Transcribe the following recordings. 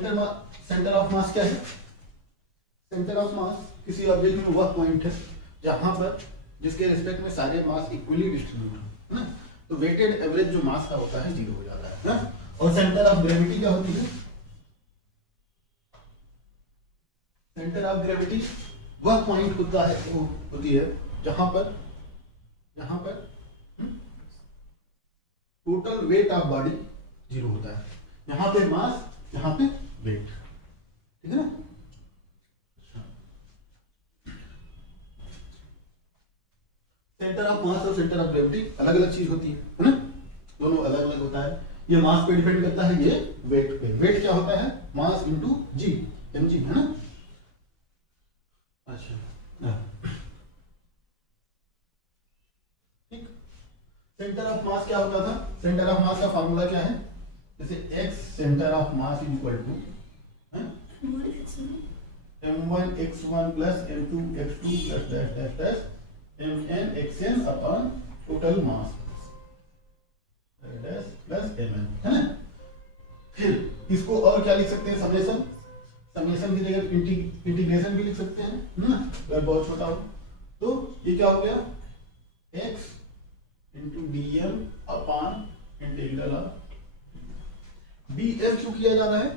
Centre of मास क्या है? Centre of मास किसी ऑब्जेक्ट में वह पॉइंट है जहां पर जिसके रिस्पेक्ट में सारे मास इक्वली डिस्ट्रीब्यूट है ना, तो वेटेड एवरेज जो मास का होता है 0 हो जाता है ना? और सेंटर ऑफ ग्रेविटी क्या होती है? सेंटर ऑफ ग्रेविटी वह पॉइंट होता है, वो होती है जहां पर टोटल वेट ऑफ बॉडी 0 होता है, यहाँ पे मास, यहाँ पे वेट, ठीक है ना? सेंटर ऑफ मास और सेंटर ऑफ ग्रेविटी अलग अलग चीज होती है ना? दोनों अलग अलग होता है। ये मास पे डिपेंड करता है, ये वेट पे। वेट क्या होता है? मास इंटू जी, mg, है ना? अच्छा, ठीक। सेंटर ऑफ मास क्या होता था? सेंटर ऑफ मास का फार्मूला क्या है? जैसे x centre of mass is equal to m1 x1 plus m2 x2 plus dash dash dash mn xn upon total mass dash plus mn, है ना? फिर इसको और क्या लिख सकते हैं? समेशन। समेशन की जगह इंटीग्रेशन भी लिख सकते हैं ना, अगर बहुत छोटा हो तो। ये क्या हो गया? x into dm upon integral of df क्यों किया जा रहा है?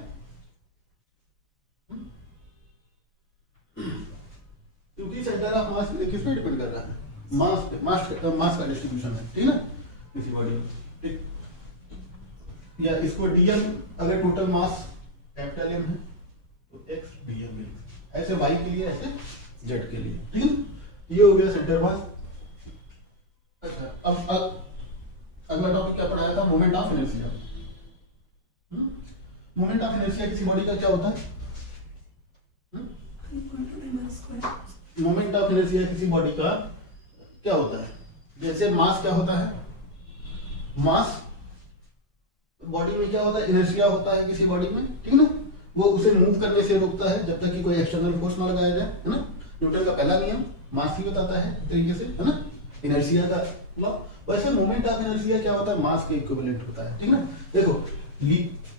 क्योंकि सेंटर ऑफ मास किस पे डिपेंड कर रहा है? मास पे। मास का डिस्ट्रीब्यूशन है, ठीक है ना, किसी बॉडी में, ठीक। या इसको dm, अगर टोटल मास कैपिटल M है तो x dm में, ऐसे y के लिए, ऐसे z के लिए, ठीक है। ये हो गया सेंटर मास। अच्छा, अब अगला टॉपिक क्या पढ़ाया था? Moment of inertia. Moment of inertia किसी बॉडी का क्या होता है? मोमेंट ऑफ इनर्शिया किसी बॉडी का क्या होता है? जैसे मास क्या होता है? मास बॉडी में क्या होता है? इनर्शिया होता है किसी बॉडी में, ठीक है ना? वो उसे मूव करने से रोकता है जब तक कि कोई एक्सटर्नल फोर्स ना लगाया जाए, है ना? न्यूटन का पहला नियम मास ही बताता है एक तरीके से, है ना, इनर्शिया का लॉ। वैसे मोमेंट ऑफ इनर्शिया क्या होता है? मास के इक्विवेलेंट होता है, ठीक है ना? देखो,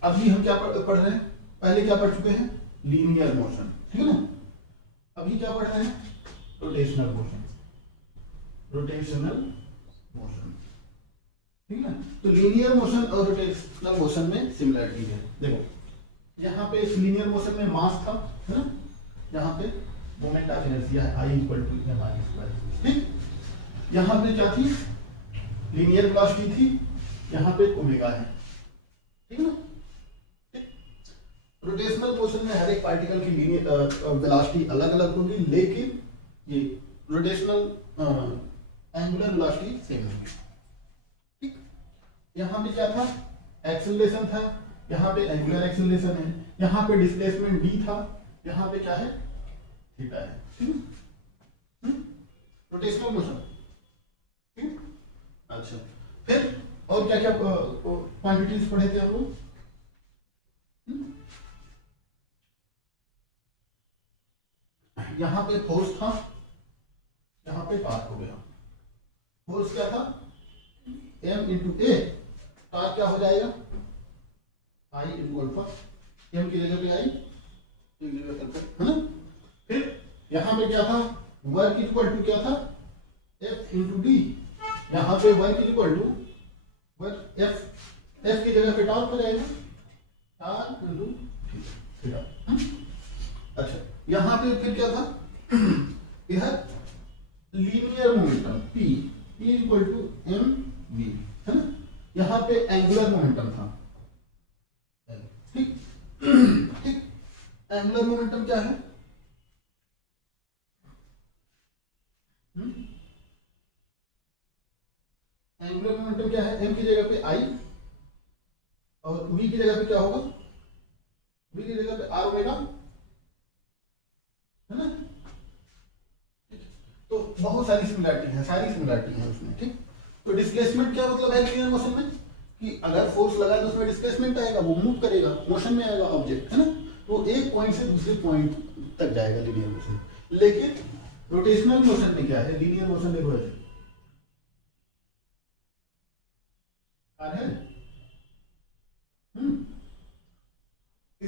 अभी हम क्या पढ़ रहे हैं? पहले क्या पढ़ चुके हैं? लीनियर मोशन, ठीक है ना? अभी क्या पढ़ रहे हैं? Rotational motion. रोटेशनल मोशन, ठीक है ना? तो लीनियर मोशन और रोटेशनल मोशन में सिमिलरिटी है। देखो, यहाँ पे इस लीनियर मोशन में मास था, है ना? यहाँ पे मोमेंट ऑफ इनर्शिया है, I इक्वल टू mr², ठीक। यहाँ पे क्या थी? लीनियर वेलोसिटी थी, यहाँ पे ओमेगा है, ठीक है ना? रोटेशनल मोशन में हर एक पार्टिकल की लीनियर वेलोसिटी अलग अलग होगी, लेकिन ये रोटेशनल एंगुलर वेलोसिटी सेम होगी, ठीक। यहाँ पे क्या था? एक्सेलरेशन था, यहाँ पे एंगुलर एक्सेलरेशन है, यहाँ पे डिस्प्लेसमेंट d था, यहाँ पे क्या है? थीटा है, ठीक। रोटेशनल मोशन, ठीक। अच्छा, फिर और क्या क्या क्वांटिटीज पढ़े थे हम लोग? यहाँ पे फोर्स था, यहाँ पे टार्क हो गया। फोर्स क्या था? m इंटू ए, टार्क क्या हो जाएगा? I इंटू अल्फा, m की जगह पे I, एक जगह अल्फा, है ना? फिर यहाँ पे क्या था? वर्क इक्वल टू क्या था? F into D. यहाँ पे work equal to work F की जगह पे टार्क हो जाएगा, टार्क इंटू थीटा। अच्छा, यहाँ पे फिर क्या था? इधर linear momentum P equal to mv, है ना? यहाँ पे एंगुलर मोमेंटम था, ठीक। ठीक, एंगुलर मोमेंटम क्या है? एंगुलर मोमेंटम क्या है? m की जगह पे I और v की जगह पे क्या होगा? v की जगह पे r ओमेगा, है ना? तो बहुत सारी सिमिलरिटी है, सारी सिमिलरिटी है उसमें, ठीक। तो डिस्प्लेसमेंट क्या मतलब है लीनियर मोशन में? कि अगर फोर्स लगा तो उसमें डिस्प्लेसमेंट आएगा, वो मूव करेगा, मोशन में आएगा ऑब्जेक्ट, है ना? तो एक पॉइंट से दूसरे पॉइंट तक जाएगा लीनियर मोशन। लेकिन रोटेशनल मोशन में क्या है? लीनियर मोशन देखो ऐसे है,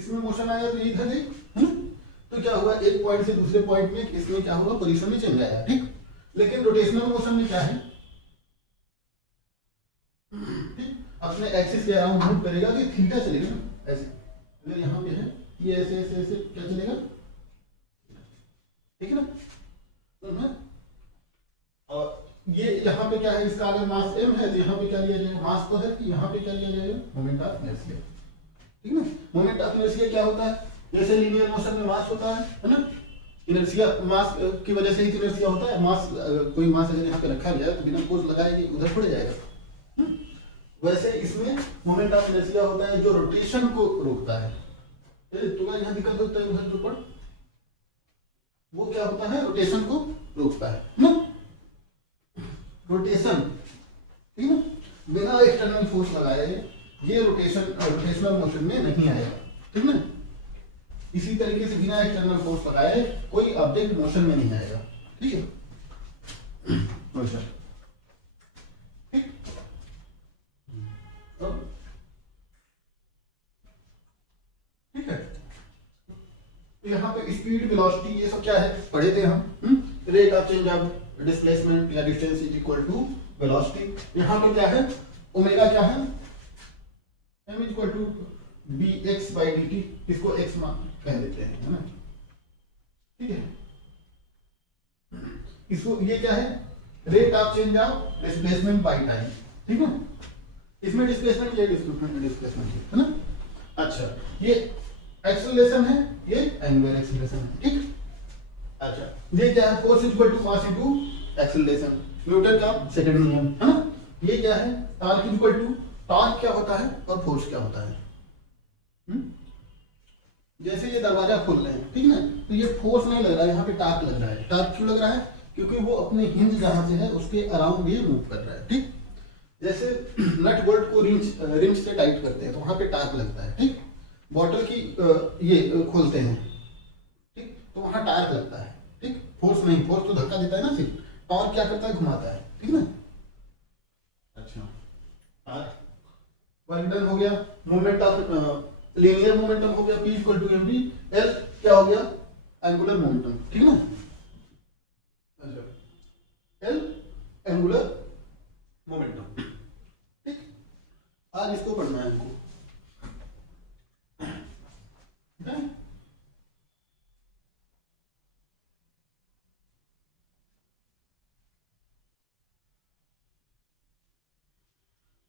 इसमें मोशन आया तो ये इधर गई, है ना? तो क्या हुआ, एक पॉइंट से दूसरे पॉइंट में इसमें क्या होगा, पोजीशन में चेंज आया, ठीक। लेकिन रोटेशनल मोशन में क्या है, ठीक, अपने एक्सिस के अराउंड मूव करेगा तो थीटा चलेगा ना, ऐसे। अगर यहाँ पे है ये ऐसे ऐसे ऐसे क्या चलेगा, ठीक है ना? और ये यहाँ पे क्या है, इसका अगर मास m है तो यहाँ पे क्या लिया जाएगा, मास तो है, यहाँ पे क्या लिया जाएगा, मोमेंट ऑफ इनर्शिया, ठीक है ना? मोमेंट ऑफ इनर्शिया क्या होता है, जैसे लीनियर मोशन में मास होता है ना? इनर्शिया मास की वजह से ही इनर्शिया होता है। मास कोई मास अगर यहाँ पे रखा गया तो बिना फोर्स लगाए उधर पड़ जाएगा। वैसे इसमें मोमेंट ऑफ इनर्शिया होता है जो रोटेशन को रोकता है। तो यहाँ दिक्कत होता है उधर जो पड़, वो क्या होता है, रोटेशन को रोकता है ना? रोटेशन, ठीक है, बिना एक्सटर्नल फोर्स लगाए ये रोटेशनल मोशन में नहीं आएगा, ठीक ना? इसी तरीके से बिना एक्सटर्नल फोर्स लगाए कोई ऑब्जेक्ट मोशन में नहीं आएगा, ठीक है? मोशन, ठीक। ठीक है, तो यहाँ पे स्पीड, वेलोसिटी, ये सब क्या है, पढ़े थे हम। Rate of change of displacement या distance is equal to velocity. यहाँ पे क्या है, ओमेगा क्या है, m is equal to dx by dt, इसको x मान कह देते हैं, है ना? ठीक है, इसको ये क्या है, rate of change of displacement by time, ठीक है? इसमें डिस्प्लेसमेंट, ये डिस्प्लेसमेंट है ना? अच्छा, ये एक्सेलरेशन है, ये एंगुलर एक्सेलरेशन है, ठीक। अच्छा, ये क्या है, force equal to mass into acceleration, Newton का सेकंड नियम, है ना? ये क्या है, टॉर्क इक्वल टू, टॉर्क क्या होता है और फोर्स क्या होता है। जैसे ये दरवाजा खोल रहे हैं, ठीक ना, तो ये फोर्स नहीं लग रहा है, यहाँ पे टॉर्क लग रहा है। टॉर्क क्यों लग रहा है, क्योंकि वो अपने हिंज जहां से है उसके अराउंड ये मूव कर रहा है, ठीक। जैसे नट बोल्ट को रिंच से टाइट करते हैं तो वहां पे टॉर्क लगता है, ठीक। बॉटल की ये खोलते हैं, ठीक, तो वहां टॉर्क लगता है, ठीक। फोर्स नहीं, फोर्स तो धक्का देता है ना, सिर्फ टॉर्क क्या करता है, घुमाता है, ठीक ना। अच्छा, वर्क डन हो गया। मोमेंट ऑफ लीनियर मोमेंटम हो गया, P equal to mv, L क्या हो गया, एंगुलर मोमेंटम, ठीक ना। अच्छा, L एंगुलर मोमेंटम, ठीक। आज इसको पढ़ना है हमको, ठीक है?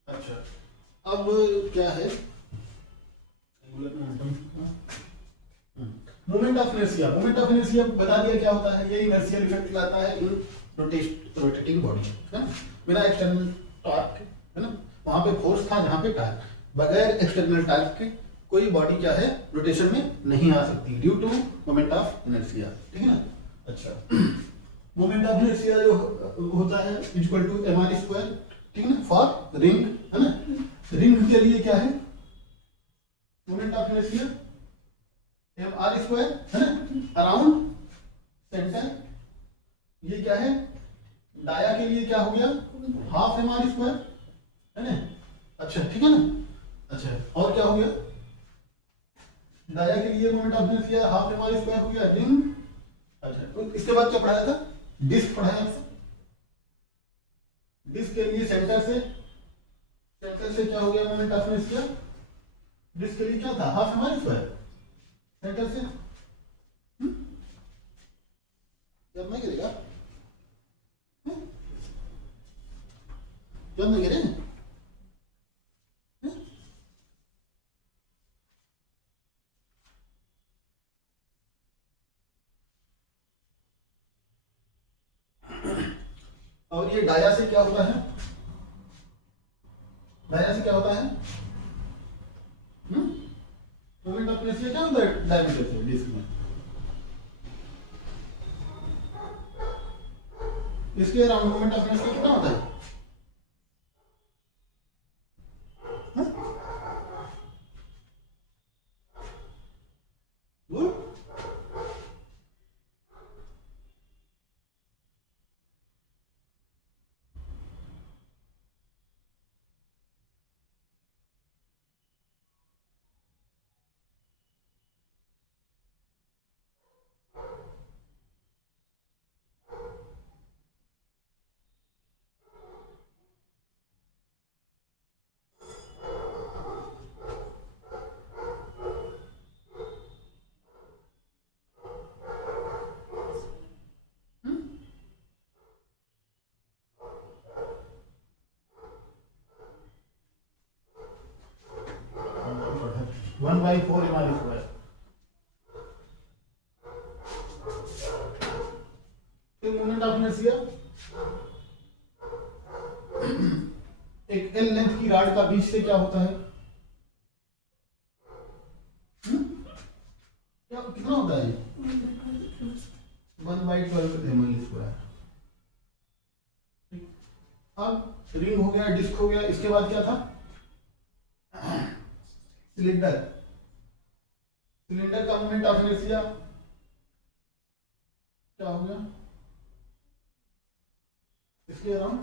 अच्छा, अब क्या है, moment of inertia. Moment of inertia बता दिया क्या होता है, ये इनर्शियल इफेक्ट लाता है इन रोटेटिंग बॉडी, है ना, बिना एक्सटर्नल टॉर्क, है ना। वहां पे फोर्स था, जहां पे टॉर्क, बगैर एक्सटर्नल टॉर्क के कोई बॉडी क्या है, रोटेशन में नहीं आ सकती, due to moment of inertia, ठीक है ना। अच्छा, मोमेंट ऑफ इनर्शिया जो होता है इक्वल टू mr², ठीक है ना, फॉर रिंग, है ना। रिंग के लिए क्या है, मोमेंट ऑफ इनर्शिया mr², है ना, अराउंड सेंटर। ये क्या है, डाया के लिए क्या हो गया, हाफ mr², है ना। अच्छा, ठीक है ना। अच्छा, और क्या हो गया, डाया के लिए moment of inertia half mr² हो गया, रिंग। अच्छा, तो इसके बाद क्या पढ़ाया था, डिस्क पढ़ाया था। डिस्क के लिए सेंटर से क्या हो गया, मोमेंट ऑफ इनर्शिया, डिस्क के लिए क्या था, हाफ mr², सेंटर से जब नहीं गिरेगा, जब नहीं गिरे, और ये डाया से क्या होता है, डाया से क्या होता है, मोमेंट ऑफ इनर्शिया क्या होता है डायमीटर से डिस्क में, इसके अराउंड मोमेंट ऑफ इनर्शिया कितना होता है, गुड। 1/4 mr square. फिर मोमेंट ऑफ इनर्शिया, एक एल लेंथ की रॉड का बीच से क्या होता है, क्या कितना होता है, 1/12 ml स्क्वायर। अब रिंग हो गया, डिस्क हो गया, इसके बाद क्या था, सिलेंडर। सिलेंडर का मोमेंट ऑफ इनर्शिया क्या हो गया, इसके अराउंड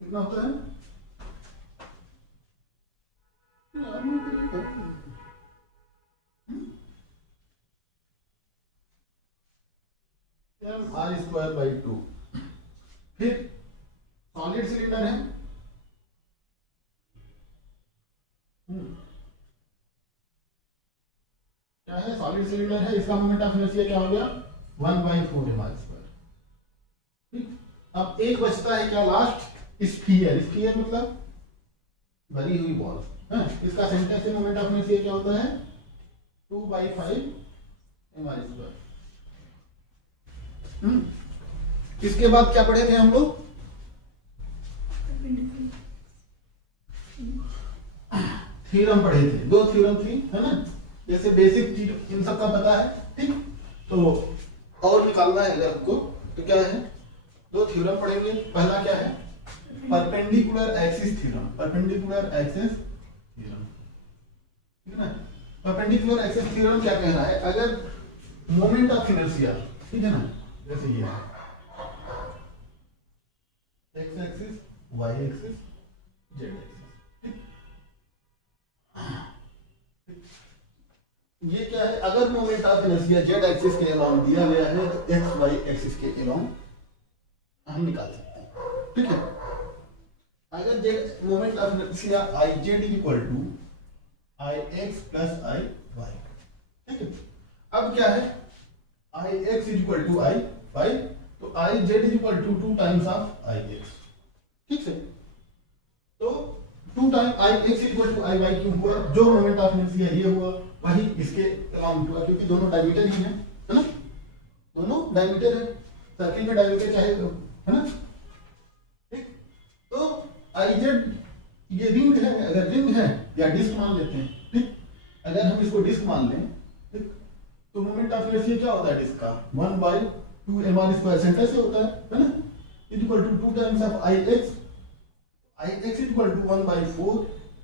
कितना होता है, r²/2। फिर सॉलिड सिलेंडर है, क्या है, सॉलिड सिलेंडर है, इसका मोमेंट ऑफ इनर्शिया क्या हो गया, 1/4 mr²। ठीक, अब एक बचता है क्या लास्ट, स्फीयर। स्फीयर मतलब भरी हुई बॉल है, इसका सेंटर से मोमेंट ऑफ इनर्शिया क्या होता है, 2/5 mr²। इसके बाद क्या पढ़े थे हम लोग, थ्योरम पढ़े थे, दो थ्योरम थी, है ना, जैसे बेसिक चीज इन सब का पता है। ठीक, तो और निकालना है अगर आपको तो क्या है, दो थ्योरम पढ़ेंगे। पहला क्या है, perpendicular axis theorem. Perpendicular axis theorem, ठीक है ना। परपेंडिकुलर एक्सिस थ्योरम क्या कह रहा है, अगर मोमेंट ऑफ इनर्शिया, ठीक है ना, जैसे ये X axis, Y axis, Z axis, ये क्या है, अगर moment of inertia Z axis के अलोंग दिया गया है तो एक्स वाई एक्सिस के अलोंग हम निकाल सकते हैं। ठीक है, अगर Z moment of inertia I Z equal to I X plus I Y. ठीक है, अब क्या है, I X equal to I Y, तो I Z equal to 2 times of I x. ठीक है, तो 2 time I X equal to I Y क्यों हुआ, जो मोमेंट ऑफ इनर्शिया ये हुआ वही इसके अलाउंट हुआ, क्योंकि दोनों डायमीटर ही है ना, दोनों डायमीटर है, सर्किल में डायमीटर चाहे तो, है ना। ठीक, तो आई जेड ये रिंग है, अगर रिंग है या डिस्क मान लेते हैं, ठीक, अगर हम इसको डिस्क मान लें, ठीक, तो मोमेंट ऑफ इनर्शिया क्या होता है डिस्क का, 1/2 mr² सेंटर से होता है ना, equal to 2 times of I X equal to 1/4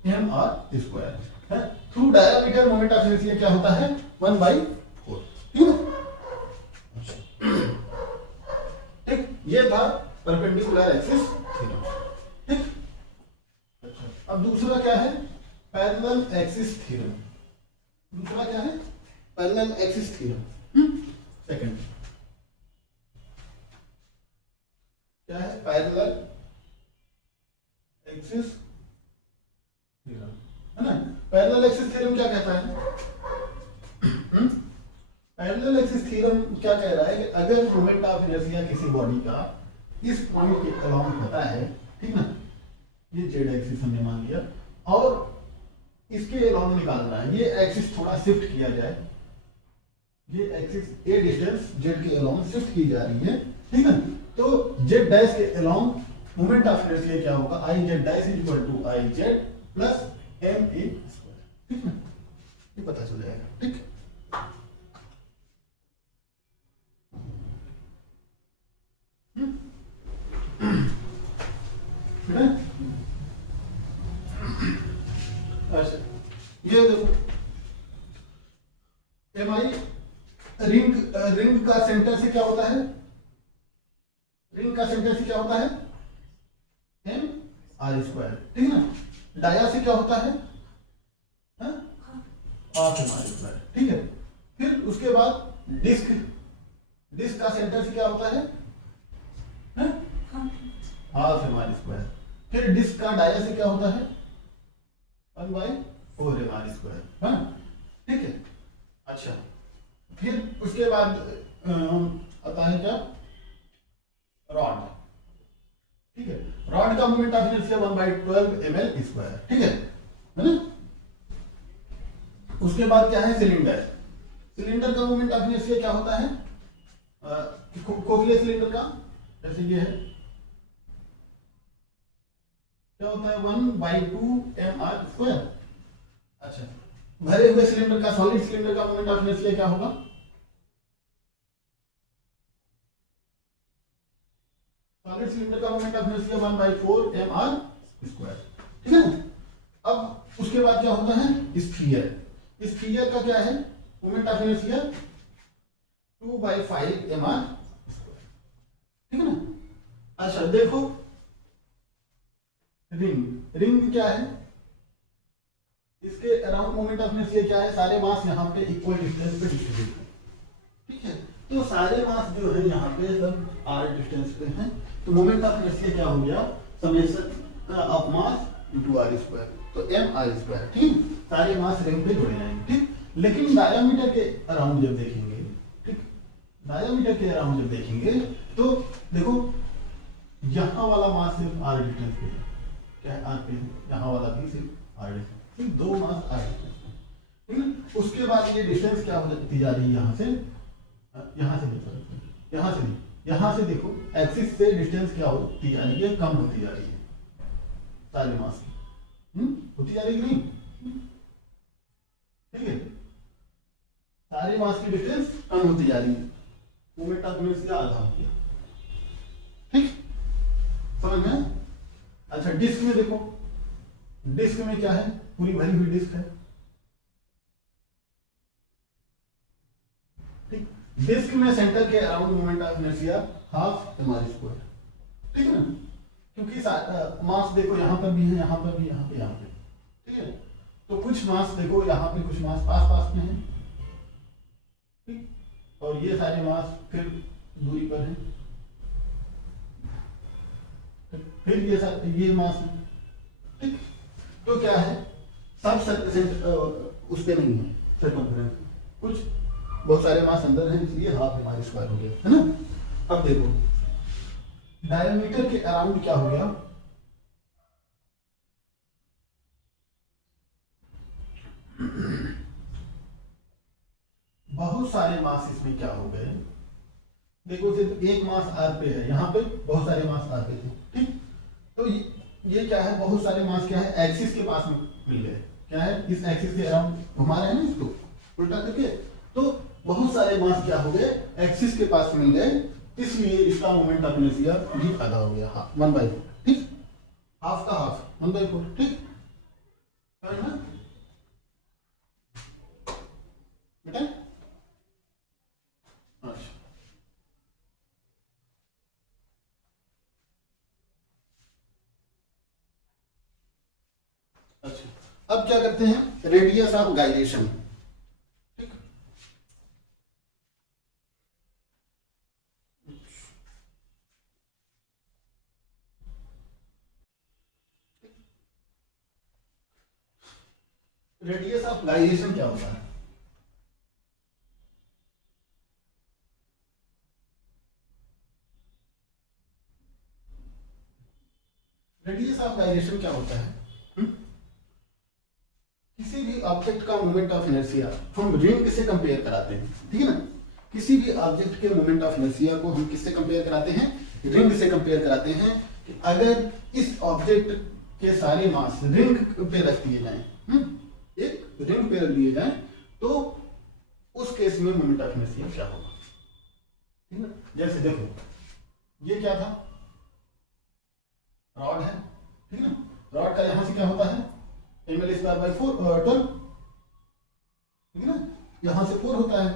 mr²। है, through diameter moment of inertia क्या होता है, 1/4। ठीक है, ठीक, ये था परपेंडिकुलर एक्सिस थ्योरम। ठीक, अच्छा, अब दूसरा क्या है, पैरेलल एक्सिस थ्योरम। दूसरा क्या है, पैरेलल एक्सिस थ्योरम। सेकंड क्या है, पैरेलल एक्सिस थ्योरम, है ना। पैरेलल एक्सिस थ्योरम क्या कहता है, पैरेलल एक्सिस थ्योरम क्या कह रहा है कि अगर मोमेंट ऑफ इनर्शिया किसी बॉडी का इस पॉइंट के अलोंग होता है, ठीक ना, ये जेड एक्सिस हमने मान लिया, और इसके अलोंग निकालना है, ये एक्सिस थोड़ा शिफ्ट किया जाए, ये एक्सिस ए डिस्टेंस जेड के अलोंग शिफ्ट की जा रही है, ठीक है, तो जेड डैश के अलोंग मोमेंट ऑफ इनर्शिया क्या होगा, I Z dash equal to I Z plus M A square. ठीक है, ये पता चल जाएगा। ठीक, अच्छा, ये देखो एम आई रिंग का सेंटर से क्या होता है, रिंग का सेंटर से क्या होता है, एम r²। ठीक है ना, डाया से क्या होता है, हाफ mr²। ठीक है, फिर उसके बाद डिस्क का सेंटर से क्या होता है, हाफ mr²। फिर डिस्क का डाया से क्या होता है, 1/4 mr²। हाँ, ठीक है, अच्छा, फिर उसके बाद आता है क्या, रॉड। ठीक है, रॉड का मोमेंट ऑफ इनर्शिया 1/12 ml²। ठीक है ना, उसके बाद क्या है, सिलेंडर। सिलेंडर का मोमेंट ऑफ इनर्शिया क्या होता है, खोखले सिलेंडर का, जैसे ये है, क्या होता है 1/2 mr²। अच्छा, भरे हुए सिलेंडर का, सॉलिड सिलेंडर का मोमेंट ऑफ इनर्शिया क्या होगा, सॉलिड सिलेंडर का मोमेंट ऑफ इनर्शिया 1/4 mr²। ठीक है ना। अब उसके बाद क्या होता है, स्फीयर। स्फीयर का क्या है, मोमेंट ऑफ इनर्शिया 2/5 mr²। ठीक है ना। अच्छा देखो, रिंग। रिंग क्या है, इसके अराउंड मोमेंट ऑफ इनर्शिया क्या है, सारे मास यहाँ पे इक्वल डिस्टेंस पे डिस्ट्रीब्यूट है। ठीक है, तो सारे मास जो है यहाँ पे सब r डिस्टेंस पे हैं, तो मोमेंट ऑफ इनर्शिया क्या हो गया, summation of mass into r², तो mr²। ठीक, सारे मास रिंग पे जुड़े जाएंगे। ठीक, लेकिन डायमीटर के अराउंड जब देखेंगे, ठीक, डायमीटर के अराउंड जब देखेंगे तो देखो यहाँ वाला मास सिर्फ r डिस्टेंस पे है, क्या है, r पे, यहाँ वाला भी सिर्फ r डिस्टेंस, ठीक, दो मास r डिस्टेंस पे। ठीक है, उसके बाद ये डिस्टेंस क्या होती जा रही है, यहाँ से देखो, यहाँ से देखो, एक्सिस से डिस्टेंस क्या होती जा रही है, कम होती जा रही है सारे मास की, होती जा रही है कि नहीं। ठीक है, सारे मास की डिस्टेंस कम होती जा रही है, मोमेंट ऑफ इनर्शिया आधा हो गया। ठीक, समझ में। अच्छा, डिस्क में देखो, डिस्क में क्या है, पूरी भरी हुई डिस्क है। ठीक, डिस्क में सेंटर के around moment of inertia 1/2 mr²। ठीक है ना, क्योंकि मास देखो यहाँ पर भी है, यहाँ पर भी, यहाँ पे। ठीक है, तो कुछ मास देखो यहाँ पे, कुछ मास पास में है, ठीक, और ये सारे मास फिर दूरी पर हैं, फिर ये मास है। ठीक, तो क्या है, सब उस पे नहीं है, सर्कमफ्रेंस, कुछ बहुत सारे मास अंदर हैं, इसलिए 1/2 mr² हो गया, है ना। अब देखो डायमीटर के अराउंड क्या हो गया, बहुत सारे मास इसमें क्या हो गए, देखो सिर्फ एक मास r पे है, यहाँ पे बहुत सारे मास r पे थे। ठीक, तो ये क्या है, बहुत सारे मास क्या है, एक्सिस के पास में मिल गए, क्या है, इस एक्सिस के अराउंड घुमा रहे हैं ना इसको उल्टा करके, तो बहुत सारे मास क्या हो गए, एक्सिस के पास मिल गए, इसलिए इसका मोमेंट ऑफ इनर्शिया भी आधा हो गया, 1/4। ठीक, हाफ का हाफ 1/4। ठीक, समझ में बेटा। अच्छा, अब क्या करते हैं, रेडियस ऑफ गाइलेशन। ठीक, रेडियस ऑफ गाइलेशन क्या होता है, रेडियस ऑफ गाइलेशन क्या होता है, किसी भी ऑब्जेक्ट का मोमेंट ऑफ इनर्शिया हम रिंग से कंपेयर कराते हैं। ठीक है ना, किसी भी ऑब्जेक्ट के मोमेंट ऑफ इनर्शिया को हम किससे कंपेयर कराते हैं, रिंग से कंपेयर कराते हैं। कि अगर इस ऑब्जेक्ट के सारे मास रिंग पे रख दिए जाएं, एक रिंग पे रख दिए जाएं, तो उस केस में मोमेंट ऑफ इनर्शिया क्या होगा। ठीक है, जैसे देखो ये क्या था, रॉड है। ठीक है ना, रॉड का यहां से क्या होता है, ml²/4 ठीक है ना, यहां से 4 होता है।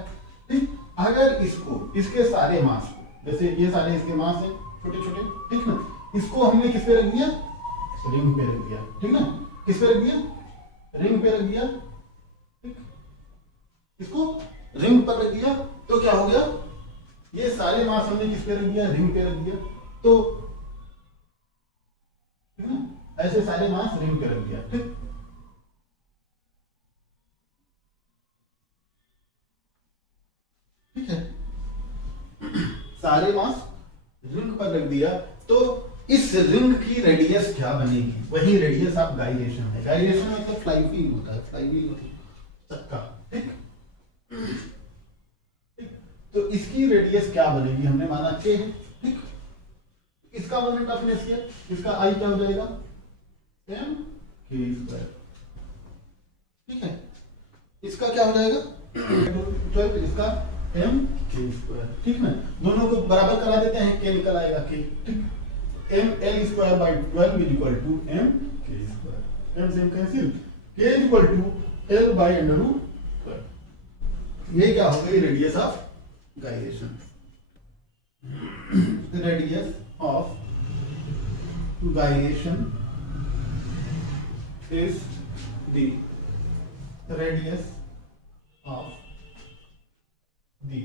ठीक, अगर इसको, इसके सारे मास को, जैसे ये सारे इसके मास हैं छोटे छोटे, ठीक ना, इसको हमने किस पे रख दिया, रिंग पे रख दिया। ठीक ना, किस पे रख दिया, रिंग पे रख दिया। ठीक, इसको रिंग पर रख दिया, तो क्या हो गया, ये सारे मास हमने किस पे रख दिया, रिंग पे रख दिया, तो ठीक ना, ऐसे सारे मास रिंग पे रख दिया। ठीक, ठीक है, सारे मास रिंग पर रख दिया, तो इस रिंग की रेडियस क्या बनेगी, वही रेडियस ऑफ गाइलेशन है। गाइलेशन मतलब फ्लाई व्हील होता है, फ्लाई व्हील होती है। चक्का, ठीक। ठीक, तो इसकी रेडियस क्या बनेगी, हमने माना k है, ठीक। इसका मोमेंट ऑफ इनर्शिया, इसका आई क्या हो जाएगा, m k स्क्वायर, ठीक है। इसका क्या हो जाएगा 12, इसका m k स्क्वायर, ठीक ना। दोनों को बराबर करा देते हैं, k निकल आएगा k, ठीक। m l square by 12 is equal to m k square, m से m cancel, k is equal to l by under root 12। ये क्या हो गई radius of gyration, radius of gyration is the radius of the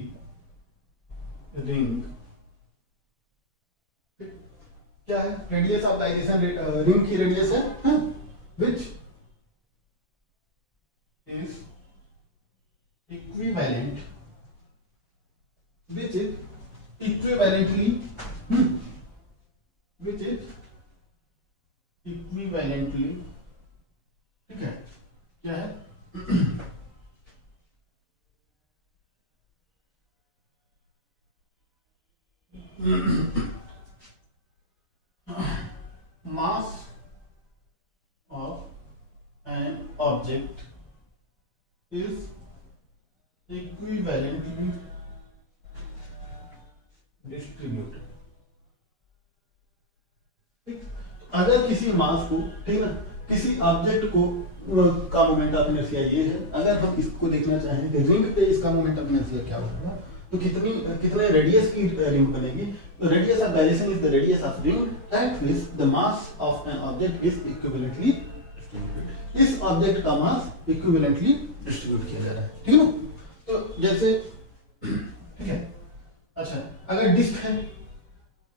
ring, क्या है radius of gyration, ring की radius है which is equivalent, which is equivalently, which is equivalently, ठीक है, क्या है mass of an object is equivalently distributed, ठीक। अगर किसी मास को, ठीक ना, किसी ऑब्जेक्ट को का मोमेंट ऑफ इनर्शिया ये है, अगर हम इसको देखना चाहें कि रिंग पे इसका मोमेंट ऑफ इनर्शिया क्या होगा, तो कितने रेडियस की रिंग बनेगी। Radius of gyration is the radius of ring at which the mass of an object is equivalently distributed. इस ऑब्जेक्ट का मास इक्विवेलेंटली डिस्ट्रीब्यूट किया जा रहा है, ठीक है ना। तो जैसे, ठीक है, अच्छा अगर डिस्क है,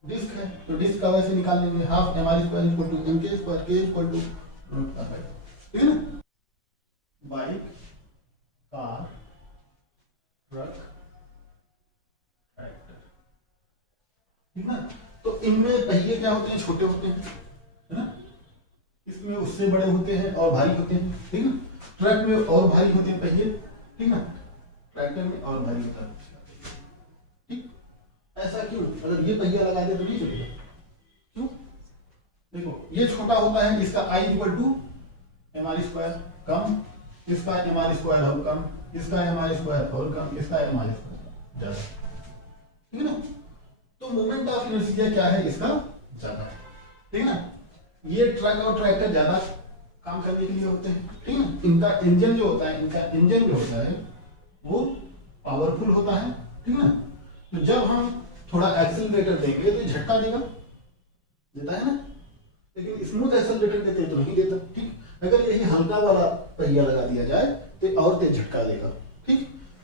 डिस्क है तो डिस्क का वैसे निकाल लेंगे, half M R square equal to M K square, K equal to, ठीक है ना। बाइक, कार, ट्रक, ट्रैक्टर, ठीक है ना। तो इनमें पहिए क्या होते हैं, छोटे होते हैं, है ना। इसमें उससे बड़े होते हैं और भारी होते हैं, ठीक है ना। ट्रक में और भारी होते हैं पहिए, ठीक ना। ट्रैक्टर में और भारी होता है, ठीक। ऐसा क्यों, अगर ये पहिया लगा दे तो नहीं चलेगा, क्यों, देखो ये छोटा होता है, इसका I equal to M R square कम, इसका एम आर स्क्वायर और कम, इसका एम आर स्क्वायर और कम, इसका एम आर स्क्वायर ज्यादा, ठीक है ना। तो मोमेंट ऑफ इनर्शिया क्या है, इसका ज्यादा है, ठीक है ना। ये ट्रक और ट्रैक्टर ज्यादा काम करने के लिए होते हैं, ठीक है ना। इनका इंजन जो होता है, इनका इंजन जो होता है वो पावरफुल होता है, ठीक है ना। तो जब हम थोड़ा एक्सीलरेटर देंगे तो झटका देगा, देता है ना, लेकिन स्मूथ एक्सीलरेटर देते हैं तो नहीं देता, ठीक। अगर यही हल्का वाला पहिया लगा दिया जाए तो और तेज झटका देगा, ठीक।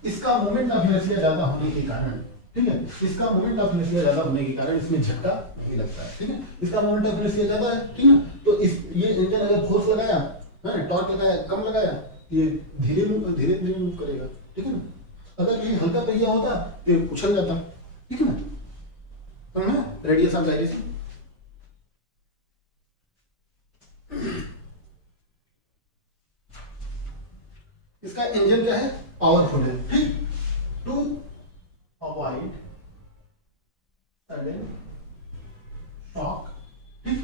इसका मोमेंट ऑफ इनर्शिया ज्यादा होने के कारण, ठीक है, इसका मोमेंट ऑफ इनर्शिया ज्यादा होने के कारण इसमें झटका नहीं लगता है, ठीक है। इसका मोमेंट ऑफ इनर्शिया ज्यादा है, ठीक ना। तो इस ये इंजन अगर फोर्स लगाया है, टॉर्क लगाया, कम लगाया, ये धीरे धीरे मूव करेगा, ठीक है ना। अगर ये हल्का पहिया होता तो उछल जाता, ठीक है ना। रेडियस ऑफ गाइरेशन, इसका इंजन क्या है, पावरफुल है, ठीक। टू अवॉइड सडन शॉक, ठीक,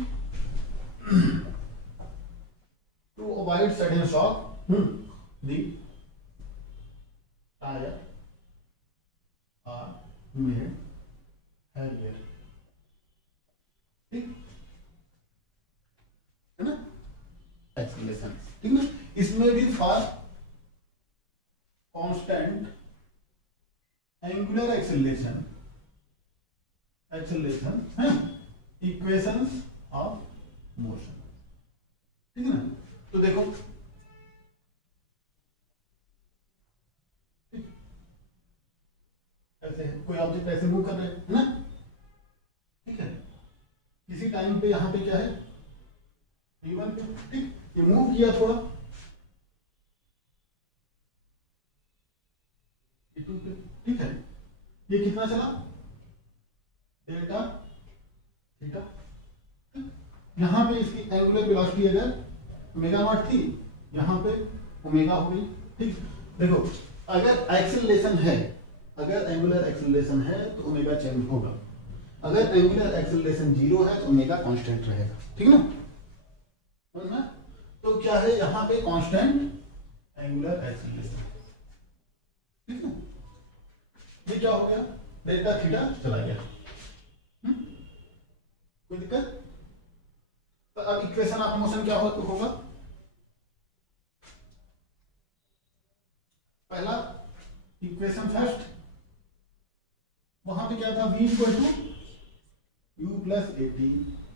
to avoid sudden shock the tyre are made heavier, ठीक है ना। एक्सीलरेशन, ठीक ना। इसमें भी फॉर कांस्टेंट एंगुलर एक्सीलरेशन है इक्वेशंस ऑफ मोशन, ठीक है ना। तो देखो, ठीक, ऐसे कोई ऑब्जेक्ट ऐसे मूव कर रहे हैं, है ना, ठीक है। किसी टाइम पे यहाँ पे क्या है, t1 पे, ठीक, ये मूव किया थोड़ा, t2 पे, ठीक है। ये कितना चला, डेल्टा थीटा, यहाँ पे इसकी एंगुलर वेलोसिटी अगर ओमेगा नॉट थी, यहाँ पे ओमेगा हो गई, ठीक, देखो अगर एक्सेलरेशन है, अगर एंगुलर एक्सेलरेशन है तो ओमेगा चेंज होगा, अगर एंगुलर एक्सेलरेशन 0 है तो ओमेगा कांस्टेंट रहेगा, ठीक ना, समझना। तो क्या है यहाँ पे कांस्टेंट एंगुलर एक्सेलरेशन, ठीक है। ये क्या हो गया, डेल्टा थीटा चला गया, कोई दिक्कत। तो अब इक्वेशन ऑफ मोशन क्या होगा, पहला इक्वेशन फर्स्ट, वहां पे क्या था, v equal to u plus A T,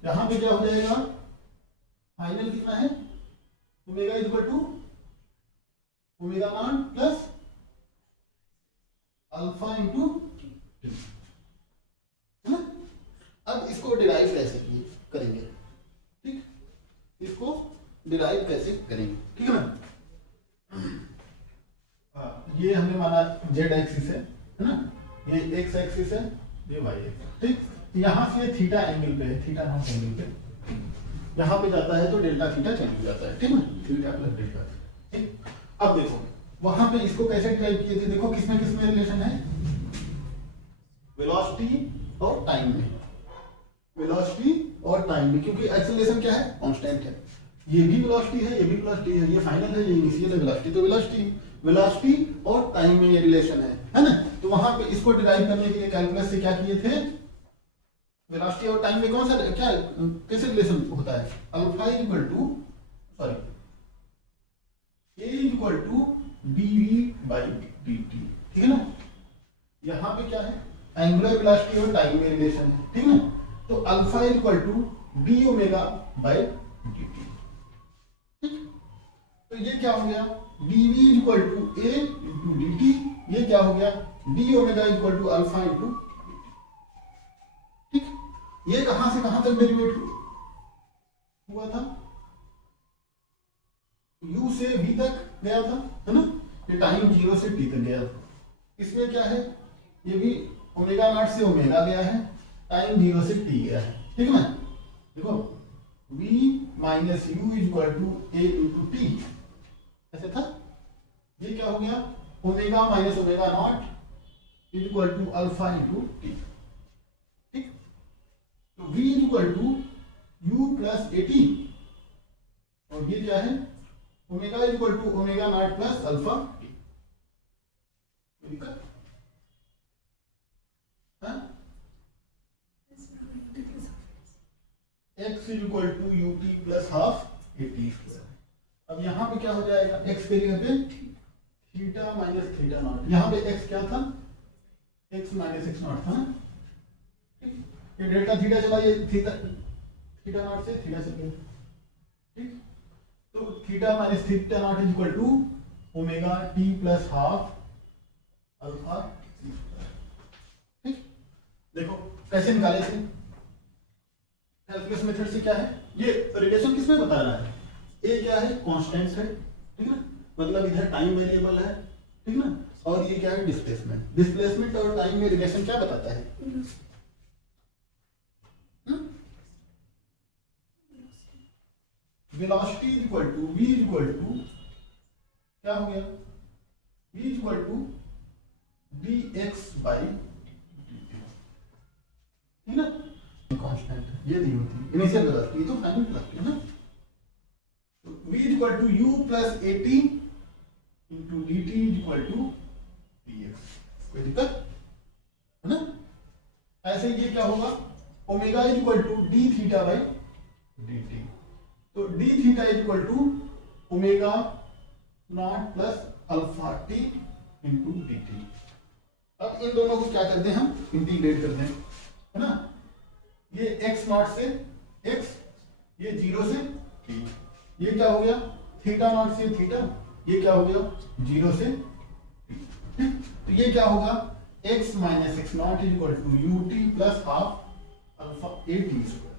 यहां पे क्या हो जाएगा, फाइनल कितना है, omega equal to omega naught plus alpha into T, है ना। अब इसको डिराइव कैसे करेंगे, ठीक, इसको डिराइव कैसे करेंगे, ठीक है ना। ये हमने माना जेड एक्सिस है ना, ये एक्स एक्सिस है, ये वाई एक्सिस, ठीक। यहाँ से थीटा एंगल पे है, थीटा नॉट एंगल पे यहाँ पे जाता है तो डेल्टा थीटा चेंज हो जाता है, ठीक है, थीटा प्लस डेल्टा, ठीक। अब देखो वहां पे इसको कैसे डिराइव किए थे, देखो किसमें किसमें रिलेशन है, वेलोसिटी और टाइम में, वेलोसिटी और टाइम में, क्योंकि एक्सेलरेशन क्या है, कांस्टेंट है, ये भी वेलोसिटी है, ये भी वेलोसिटी है, ये फाइनल है, ये इनिशियल है, वेलोसिटी तो वेलोसिटी और टाइम में ये रिलेशन है ना। तो वहां पे इसको डिराइव करने के लिए कैलकुलस से क्या किए थे, वेलोसिटी और टाइम में कौन सा क्या कैसे रिलेशन होता है, alpha equal to sorry A equal to DV by dt, ठीक है ना। यहाँ पे क्या है, एंगुलर वेलोसिटी और टाइम में रिलेशन है, ठीक है ना। तो alpha equal to D omega by dt, ठीक। तो ये क्या हो गया, dv equal to A into dt, ये क्या हो गया, D omega equal to alpha into, ठीक। ये कहां से कहां तक डेरिवेट हुआ था, u से v तक गया था, है ना, ये टाइम 0 से t तक गया था। इसमें क्या है, ये भी ओमेगा नॉट से ओमेगा गया है, टाइम 0 से t गया है, ठीक है ना। देखो v minus U equal to A into T, ऐसे था, ये क्या हो गया, omega minus omega naught equal to alpha into T, ठीक। तो v equal to u plus A T, और ये क्या है, omega equal to omega naught plus alpha T, दिक्कत x equal to U T plus half A T square. अब यहाँ पे क्या हो जाएगा, x के जगह पे थीटा माइनस थीटा नॉट, यहाँ पे x क्या था, x माइनस एक्स नॉट था ना, ठीक। ये डेल्टा थीटा चला, ये थीटा नॉट से थीटा चल गया, ठीक। तो theta minus theta naught is equal to omega T plus half alpha, ठीक। देखो कैसे निकाले थे, कैलकुलस मेथड से क्या है, ये रिलेशन किसमें बता रहा है, ए क्या है, कांस्टेंट है, ठीक है, मतलब इधर टाइम वेरिएबल है, ठीक ना, और ये क्या है, डिस्प्लेसमेंट, डिस्प्लेसमेंट और टाइम में रिलेशन क्या बताता है, velocity equal to v equal to क्या हो गया, v equal to dx by dt, ठीक ना, कांस्टेंट ये दी होती है इनिशियल वेलोसिटी, तो फाइनल वेलोसिटी है ना। तो v equal to u plus A T into D T equal to dx, कोई दिक्कत है ना। ऐसे ये क्या होगा, omega equal to D theta by D T, तो D theta equal to omega naught plus alpha T into D T. अब इन दोनों को क्या करते हैं, हम इंटीग्रेट करते हैं, है ना। ये x नॉट से x, ये 0 से t, ये क्या हो गया, थीटा नॉट से थीटा, ये क्या हो गया 0 से t, तो ये क्या होगा, x minus X naught equal to U T plus half alpha A T square,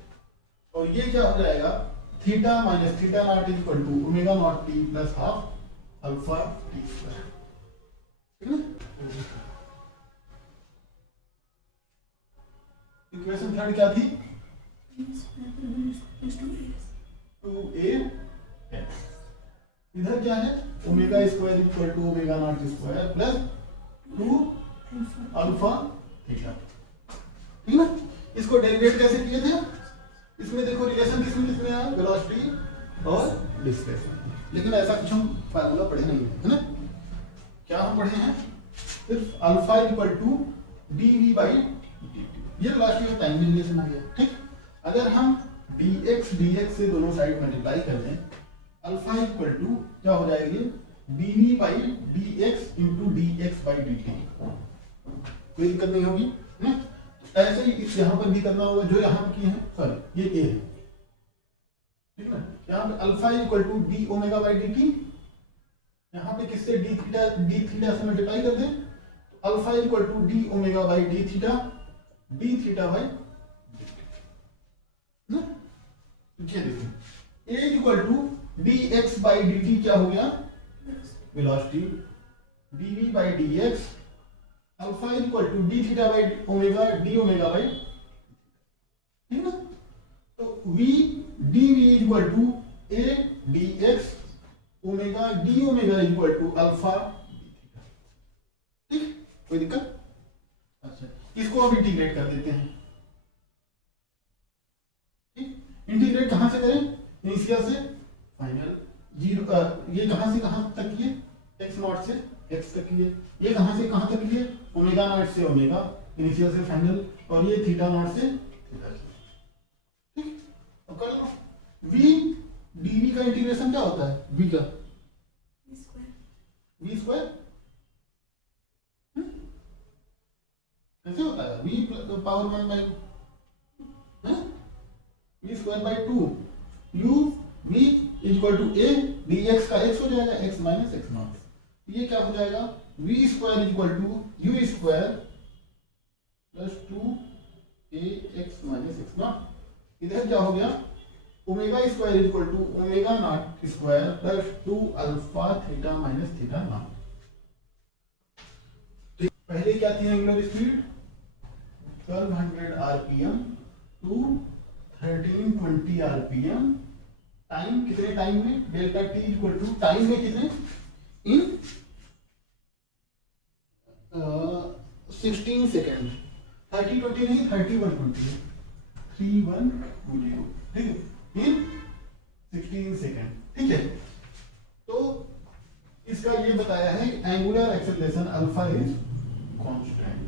और ये क्या हो जाएगा, theta minus theta naught equal to omega naught T plus half alpha T square, ठीक है। इक्वेशन थर्ड क्या थी, 2a x, इधर क्या है, omega square equal to omega naught square plus 2 alpha theta, ठीक ना। इसको डेरिवेट कैसे किए थे, इसमें देखो रिलेशन किसमें किसमें आया, वेलोसिटी और डिस्प्लेसमेंट। लेकिन ऐसा कुछ हम फार्मूला पढ़े नहीं है ना। क्या हम पढ़े हैं, सिर्फ alpha equal to dv by dt, ये वेलोसिटी और टाइम रिलेशन आ गया, ठीक। अगर हम dx से दोनों साइड मल्टीप्लाई कर दें, अल्फा इक्वल टू क्या हो जाएगी, dv by dx into dx by dt, कोई दिक्कत नहीं होगी ना। ऐसे ही इस यहाँ पर भी करना होगा, जो यहाँ पर किए हैं, सॉरी ये a है, ठीक ना। यहाँ पे alpha equal to D omega by D T, यहाँ पे किससे डी थीटा से मल्टीप्लाई कर दें, तो alpha equal to D omega by D theta by ना। ये देखिए A equal to D X by D T क्या हो गया, velocity, DV by D X, alpha equal to D theta by omega D omega by, ठीक ना। तो v dv equal to a dx omega D omega equal to alpha D theta, ठीक, कोई दिक्कत। अच्छा, इसको अब इंटीग्रेट कर देते हैं, ठीक। इंटीग्रेट कहां से करें, इनिशियल से फाइनल, जीरो, ये कहां से कहां तक किए, x नॉट से x तक किए, ये कहां से कहां तक किए, ओमेगा नॉट से ओमेगा, इनिशियल से फाइनल, और ये थीटा नॉट से थीटा, ठीक। अब कर लो, v dv का इंटीग्रेशन क्या होता है, v का v स्क्वायर कैसे होता है, v power 1 by v square by 2 u v equal to a dx का x हो जाएगा, x माइनस x नॉट, ये क्या हो जाएगा, v square equal to u square plus 2ax minus x naught. इधर क्या हो गया, omega square equal to omega naught square plus 2 alpha theta minus theta naught. पहले क्या थी angular speed 1200 RPM to 1320 RPM, time कितने टाइम में, delta T equal to time में कितने, इन 16 सेकेंड, 3020 नहीं 3120 है, 3120, ठीक है, इन 16 सेकेंड, ठीक है। तो इसका ये बताया है angular acceleration alpha is constant,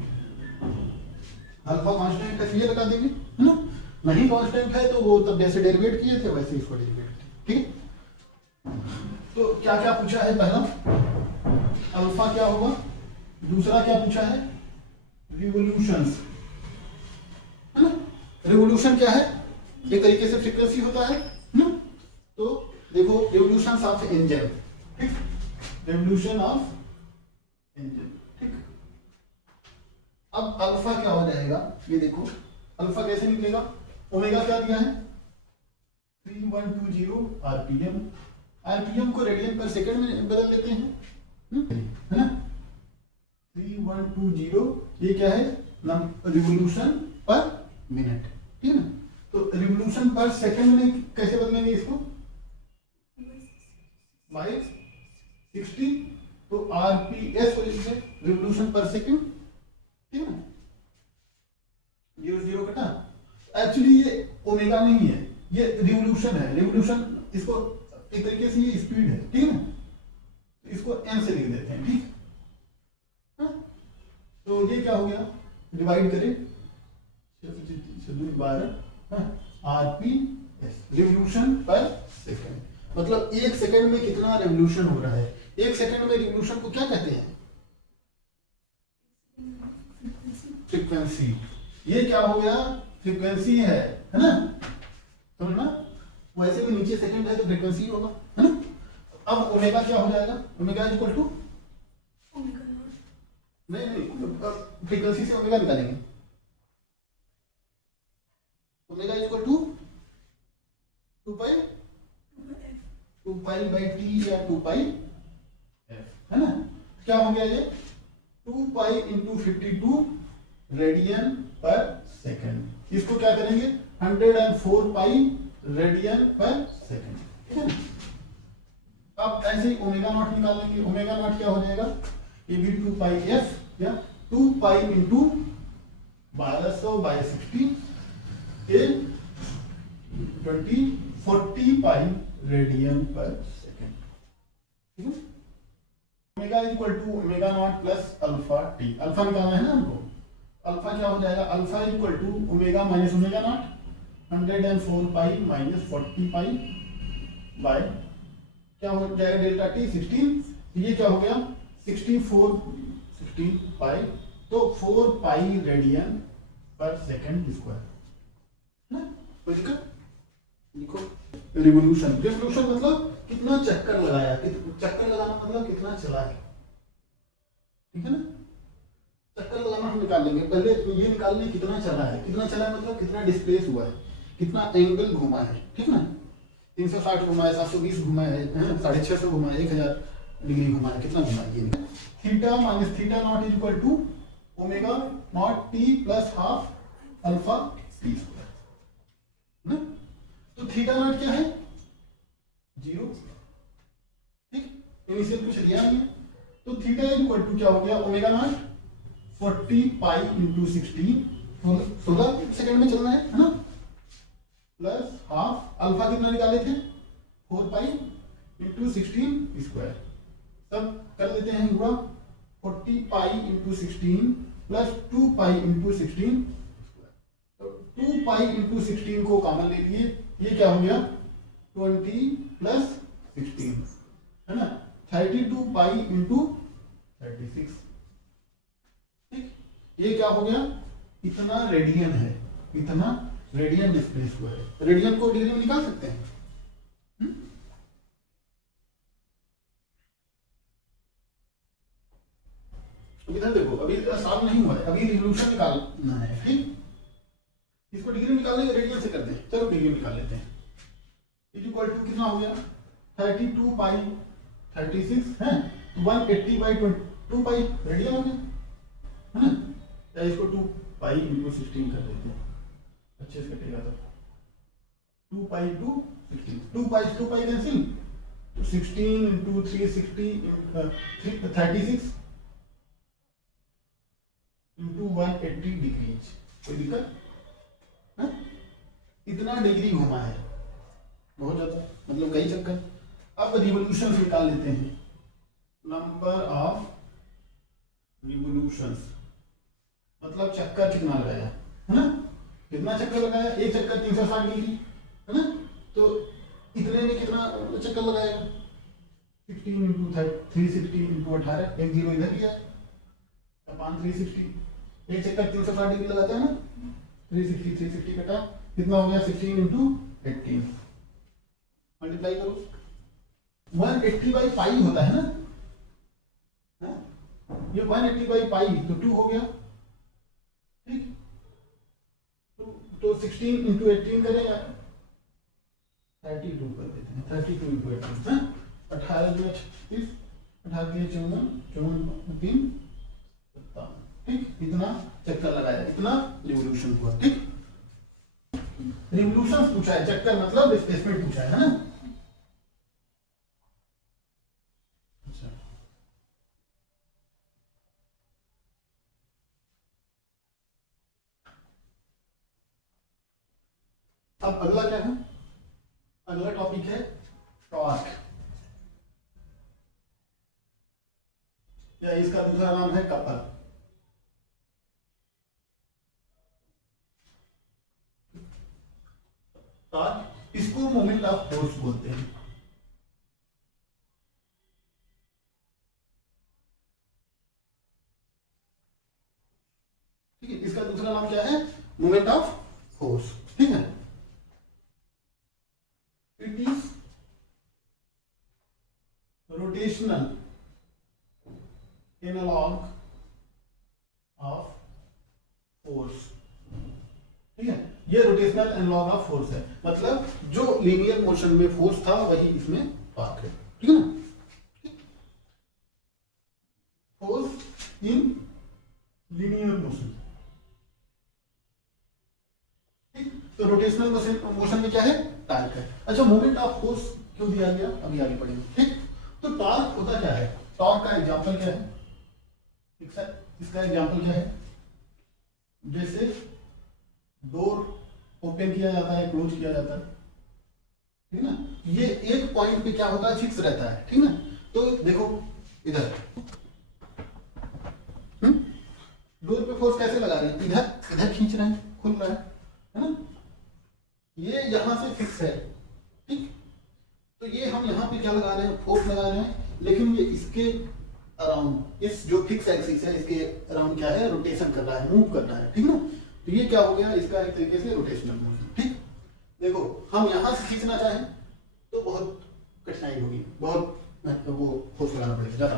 alpha constant है, ये लगा देंगे, है ना। नहीं कांस्टेंट है तो वो तब जैसे डेरिवेट किए थे वैसे इसको डेरिवेट किए, ठीक है। तो क्या क्या पूछा है, पहला अल्फा क्या होगा, दूसरा क्या पूछा है, रिवोल्यूशंस, है ना। रिवोल्यूशन क्या है, एक तरीके से फ्रीक्वेंसी होता है ना। तो देखो रिवोल्यूशन ऑफ इंजन, ठीक, रिवोल्यूशन ऑफ इंजन, ठीक। अब अल्फा क्या हो जाएगा, ये देखो अल्फा कैसे निकलेगा, ओमेगा क्या दिया है 3120 आरपीएम, आरपीएम को रेडियन पर सेकंड में बदल लेते हैं, है ना। 3120 ये क्या है, रिवोल्यूशन पर मिनट, ठीक है ना। तो रिवोल्यूशन पर सेकंड में कैसे बदलेंगे इसको, बाय 60, तो आरपीएस हो जाएगा रिवोल्यूशन पर सेकंड, ठीक है ना। 0 कटा, एक्चुअली ये ओमेगा नहीं है, ये रिवोल्यूशन है, रिवोल्यूशन इसको एक तरीके से ये स्पीड है, ठीक है ना। तो इसको n से लिख देते हैं, ठीक। तो ये क्या हो गया, डिवाइड करें 12 आरपीएस, रिवोल्यूशन पर सेकंड, मतलब एक सेकंड में कितना रिवोल्यूशन हो रहा है। एक सेकंड में रिवोल्यूशन को क्या कहते हैं, फ्रीक्वेंसी। ये क्या हो गया, फ्रीक्वेंसी है ना, समझना। वैसे भी नीचे सेकंड है तो फ्रीक्वेंसी होगा, है ना। अब ओमेगा क्या हो जाएगा, ओमेगा इक्वल टू, नहीं फ्रीक्वेंसी से ओमेगा निकालेंगे, omega equal to 2 pi by T या 2 पाई एफ, है ना। क्या हो गया ये 2 पाई इंटू 52 रेडियन पर सेकंड, इसको क्या करेंगे 104 पाई रेडियन पर सेकंड, ठीक है ना। अब ऐसे ही ओमेगा नॉट निकाल लेंगे। ओमेगा नॉट क्या हो जाएगा, ये भी 2 पाई एफ या 2 पाई इंटू 1200/60 ए 40 पाई रेडियन पर सेकेंड। ठीक है, omega equal to omega naught plus alpha T. Alpha निकालना है ना हमको, अल्फा क्या हो जाएगा, alpha equal to omega minus omega naught 104 pi minus 40 pi by क्या हो जाएगा डेल्टा टी 16। ये क्या हो गया 16 पाई, तो 4 पाई रेडियन पर सेकेंड स्क्वायर है। कोई दिक्कत? लिखो रिवोल्यूशन। रिवोल्यूशन मतलब कितना चक्कर लगाया, चक्कर लगाना मतलब कितना चला है, ठीक है ना। चक्कर लगाना हम निकाल लेंगे, पहले ये निकाल लें कितना चला है। कितना चला है मतलब कितना डिस्प्लेस हुआ है, कितना एंगल घुमा है, ठीक ना। 360 घुमा है, 720 घुमा है, 650 घुमा है, 1000 डिग्री घुमा है, कितना घुमा है ये। Theta minus theta naught is equal to omega naught T plus half alpha T square ना। तो थीटा नॉट क्या है 0, ठीक, इनिशियल कुछ दिया नहीं है। तो थीटा इक्वल टू क्या हो गया omega naught 40 pi into 16, 16 second में चलना है ना, प्लस हाफ अल्फा कितना निकाले थे 4 पाई इंटू 16 स्क्वायर। सब कर लेते हैं गुणा 40 pi into 16 plus 2 pi into 16 square. तो 2 पाई इंटू 16 को कॉमन ले लिए, ये क्या हो गया 20 प्लस 16 है ना, 32 पाई इंटू 36। ठीक, ये क्या हो गया इतना रेडियन है, इतना रेडियन डिस्प्लेस हुआ है। रेडियन को डिग्री में निकाल सकते हैं। इधर देखो अभी आसान नहीं हुआ है, अभी रिवोल्यूशन निकालना है। ठीक, इसको डिग्री में निकालने रेडियन से करते हैं। चलो डिग्री में निकाल लेते हैं। इज इक्वल टू कितना हो गया 32 पाई 36 है, 180/2 पाई रेडियन हो गया है ना। या इसको 2 पाई इंटू 16 कर देते हैं, अच्छे से कटेगा। तो 2 पाई इंटू 16, 2 पाई कैंसिल, तो 16 इंटू 360 36 इंटू 180 डिग्रीज। कोई दिक्कत है? इतना डिग्री घुमा है, बहुत ज्यादा, मतलब कई चक्कर। अब रिवोल्यूशन निकाल लेते हैं, नंबर ऑफ रिवोल्यूशंस मतलब चक्कर कितना लगाया है ना, कितना चक्कर लगाया। एक चक्कर 360 डिग्री है ना, तो इतने में कितना चक्कर लगाएगा 16 इंटू 360 इंटू 18, एक जीरो इधर गया अपान 360। एक चक्कर 360 डिग्री लगाते हैं ना, 360 कटा, कितना हो गया 16 इंटू 18, मल्टीप्लाई करो 180/पाई होता है ना, ये 180/पाई तो 2 हो गया। ठीक, तो 16 इंटू 18 करें या 32 कर देते हैं, 32 इंटू 18 18 में 36, 18 में 54, 54 3 57। ठीक, इतना चक्कर लगाया, इतना रिवोल्यूशन हुआ। ठीक, रिवोल्यूशन पूछा है, चक्कर मतलब डिस्प्लेसमेंट पूछा है ना। अच्छा, अब अगला क्या है, अगला टॉपिक है टॉर्क, या इसका दूसरा नाम है कपल। टॉर्क, इसको मोमेंट ऑफ फोर्स बोलते हैं। ठीक है, इसका दूसरा नाम क्या है मोमेंट ऑफ फोर्स। ठीक है, it is rotational analogue of force. ठीक है, ये रोटेशनल एनालॉग ऑफ फोर्स है, मतलब जो लीनियर मोशन में फोर्स था वही इसमें टॉर्क है। ठीक है ना, फोर्स इन लीनियर मोशन। ठीक, तो रोटेशनल मोशन में क्या है टॉर्क है। अच्छा, मोमेंट ऑफ फोर्स क्यों दिया गया अभी आगे पढ़ेंगे। ठीक, तो टॉर्क होता क्या है, टॉर्क का एग्जांपल क्या है, इसका एग्जांपल क्या है, जैसे डोर ओपन किया जाता है, क्लोज किया जाता है, ठीक ना, ये एक पॉइंट पे क्या होता है, फिक्स रहता है, ठीक ना। तो देखो इधर डोर पे फोर्स कैसे लगा रहे हैं, इधर इधर खींच रहे हैं, खुल रहा है ना, ये यहां से फिक्स है, ठीक। तो ये हम यहाँ पे क्या लगा रहे हैं, फोर्स लगा रहे हैं, लेकिन ये इसके अराउंड, इस जो फिक्स एक्सिस है इसके अराउंड क्या है, रोटेशन कर रहा है, मूव कर रहा है, ठीक ना। तो ये क्या हो गया, इसका एक तरीके से रोटेशनल मोशन, ठीक। देखो हम यहाँ से खींचना चाहें तो बहुत कठिनाई होगी, बहुत वो फोर्स लगाना पड़ेगा ज्यादा,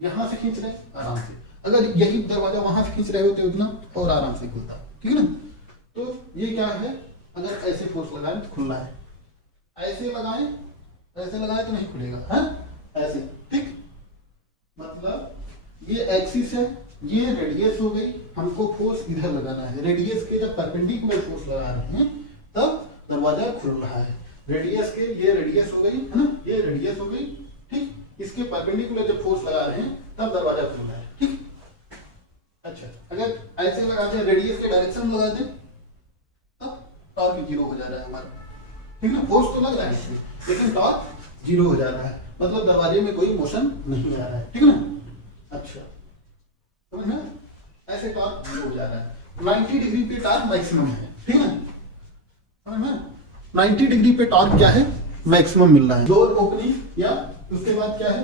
यहाँ से खींच रहे आराम से, अगर यही दरवाजा वहां से खींच रहे होते उतना और आराम से खुलता, ठीक है ना। तो ये क्या है, अगर ऐसे फोर्स लगाएं तो खुलना है, ऐसे लगाएं तो नहीं खुलेगा, ऐसे, ठीक। मतलब ये एक्सिस है, ये रेडियस हो गई, हमको फोर्स इधर लगाना है, रेडियस के जब परपेंडिकुलर फोर्स लगा रहे हैं तब दरवाजा खुल रहा है, रेडियस के, ये रेडियस हो गई है ना, ये रेडियस हो गई, ठीक। इसके परपेंडिकुलर जब फोर्स लगा रहे हैं तब दरवाजा खुल रहा है, ठीक। अच्छा, अगर ऐसे लगाते हैं, रेडियस के डायरेक्शन में लगाते तब टॉर्क 0 हो जा रहा है हमारा, ठीक है, फोर्स तो लग रहा है लेकिन टॉर्क 0 हो जा रहा है, मतलब दरवाजे में कोई मोशन नहीं आ रहा है, ठीक है ना। अच्छा समझ में, ऐसे टॉर्क 0 हो जा रहा है, 90 डिग्री पे टॉर्क मैक्सिमम है, ठीक है, समझ में, 90 डिग्री पे टॉर्क क्या है, मैक्सिमम मिल रहा है। डोर ओपनिंग या उसके बाद क्या है,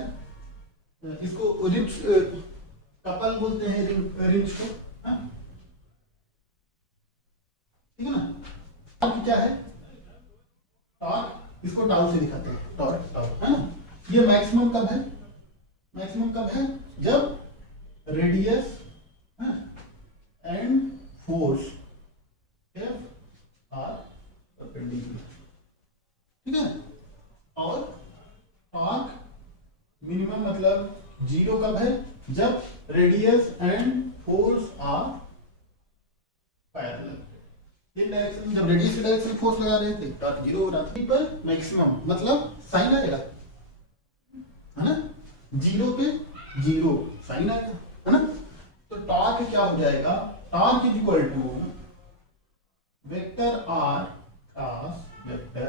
इसको रिब्स कपल बोलते हैं, रिब्स को, ठीक है ना। टॉर्क क्या है, टॉर्क इसको टाउ से दिखाते हैं, टॉर्क टाउ, है ना। ये मैक्सिमम कब है, मैक्सिमम कब है, जब radius and force F R perpendicular, ठीक है। और टॉर्क मिनिमम मतलब 0 कब है, जब radius and force are parallel, ये डायरेक्शन, जब रेडियस की डायरेक्शन फोर्स लगा रहे थे टॉर्क 0 हो रहा था, पर मैक्सिमम मतलब साइन आएगा, है ना, 0 पे 0 साइन आएगा, है ना। तो टॉर्क क्या हो जाएगा, torque is equal to vector R cross vector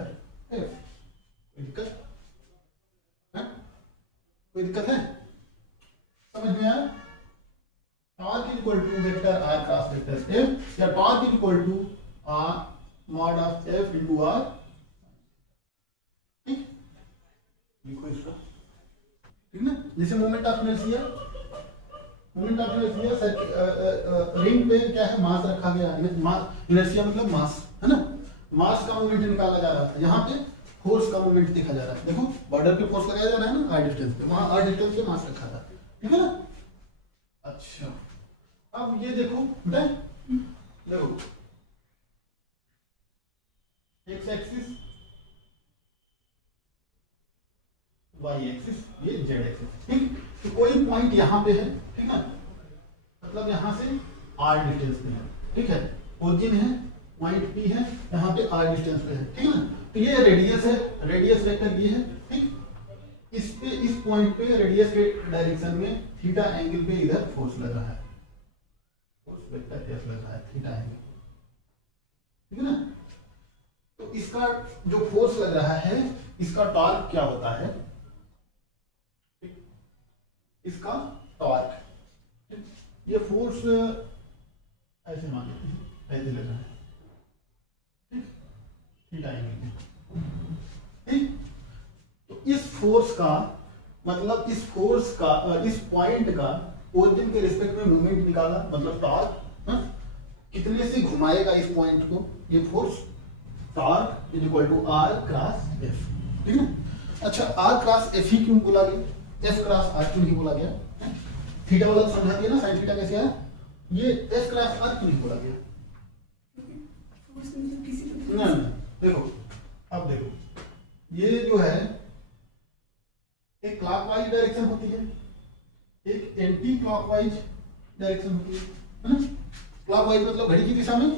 F. कोई दिक्कत है, कोई दिक्कत है, समझ में आया। Torque is equal to vector R cross vector F, या torque is equal to R mod of F into R, ठीक, लिखो इसको, ठीक ना। जैसे moment of inertia, moment of inertia ring पे क्या है, मास रखा गया है, इनर्शिया मतलब मास, है ना, मास का मोमेंट निकाला जा रहा था, यहाँ पे फोर्स का मोमेंट देखा जा रहा है, देखो बॉर्डर पे फोर्स लगाया जा रहा है ना, आर डिस्टेंस पे, वहां आर डिस्टेंस पे मास रखा था, ठीक है ना। अच्छा अब ये देखो बेटा, देखो एक्स एक्सिस, वाई एक्सिस, ये जेड एक्सिस, ठीक। तो कोई पॉइंट यहाँ पे है, ठीक है, मतलब यहाँ से आर डिस्टेंस पे है, ठीक है, ओरिजिन है, पॉइंट पी है, यहाँ पे आर डिस्टेंस पे है, ठीक है ना। तो ये रेडियस है, रेडियस वेक्टर ये है, ठीक। इस पे, इस पॉइंट पे रेडियस के डायरेक्शन में थीटा एंगल पे इधर फोर्स लग रहा है, फोर्स वेक्टर एफ लग रहा है, थीटा एंगल, ठीक है ना। तो इसका जो फोर्स लग रहा है, इसका टॉर्क क्या होता है, इसका टॉर्क, ये फोर्स ऐसे मान लेते हैं, ऐसे लग रहा है, ठीक, थीटा एंगल, ठीक। तो इस फोर्स का मतलब, इस फोर्स का, इस पॉइंट का ओरिजिन के रिस्पेक्ट में मूवमेंट निकाला, मतलब टॉर्क कितने से घुमाएगा इस पॉइंट को, ये force, torque is equal to R cross F, ठीक है। अच्छा आर क्रॉस एफ ही क्यों बोला गया, एफ क्रॉस आर क्यों नहीं बोला गया, थीटा वाला समझा दिया ना, साइन थीटा कैसे आया, ये एफ क्रॉस आर क्यों नहीं बोला गया, ना देखो, अब देखो ये जो है एक क्लॉकवाइज डायरेक्शन होती है, एक एंटी क्लॉकवाइज डायरेक्शन होती है ना। क्लॉकवाइज मतलब घड़ी की दिशा में,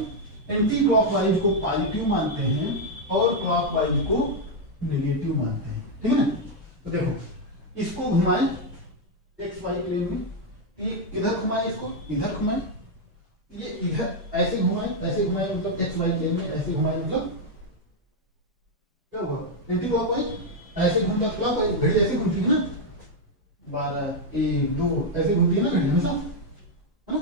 एंटी क्लॉकवाइज को पॉजिटिव मानते हैं और क्लॉकवाइज को नेगेटिव मानते हैं, ठीक है ना। तो देखो इसको घुमाए एक्स वाई प्लेन में, एक इधर घुमाए, इसको इधर घुमाए, ये इधर ऐसे घुमाए मतलब एक्स वाई प्लेन में ऐसे घुमाए मतलब क्या हुआ, एंटी क्लॉकवाइज। ऐसे घूमता क्लॉकवाइज, घड़ी ऐसे घूमती है ना, 12 1 2 ऐसे घूमती है ना घड़ी हमेशा, है ना।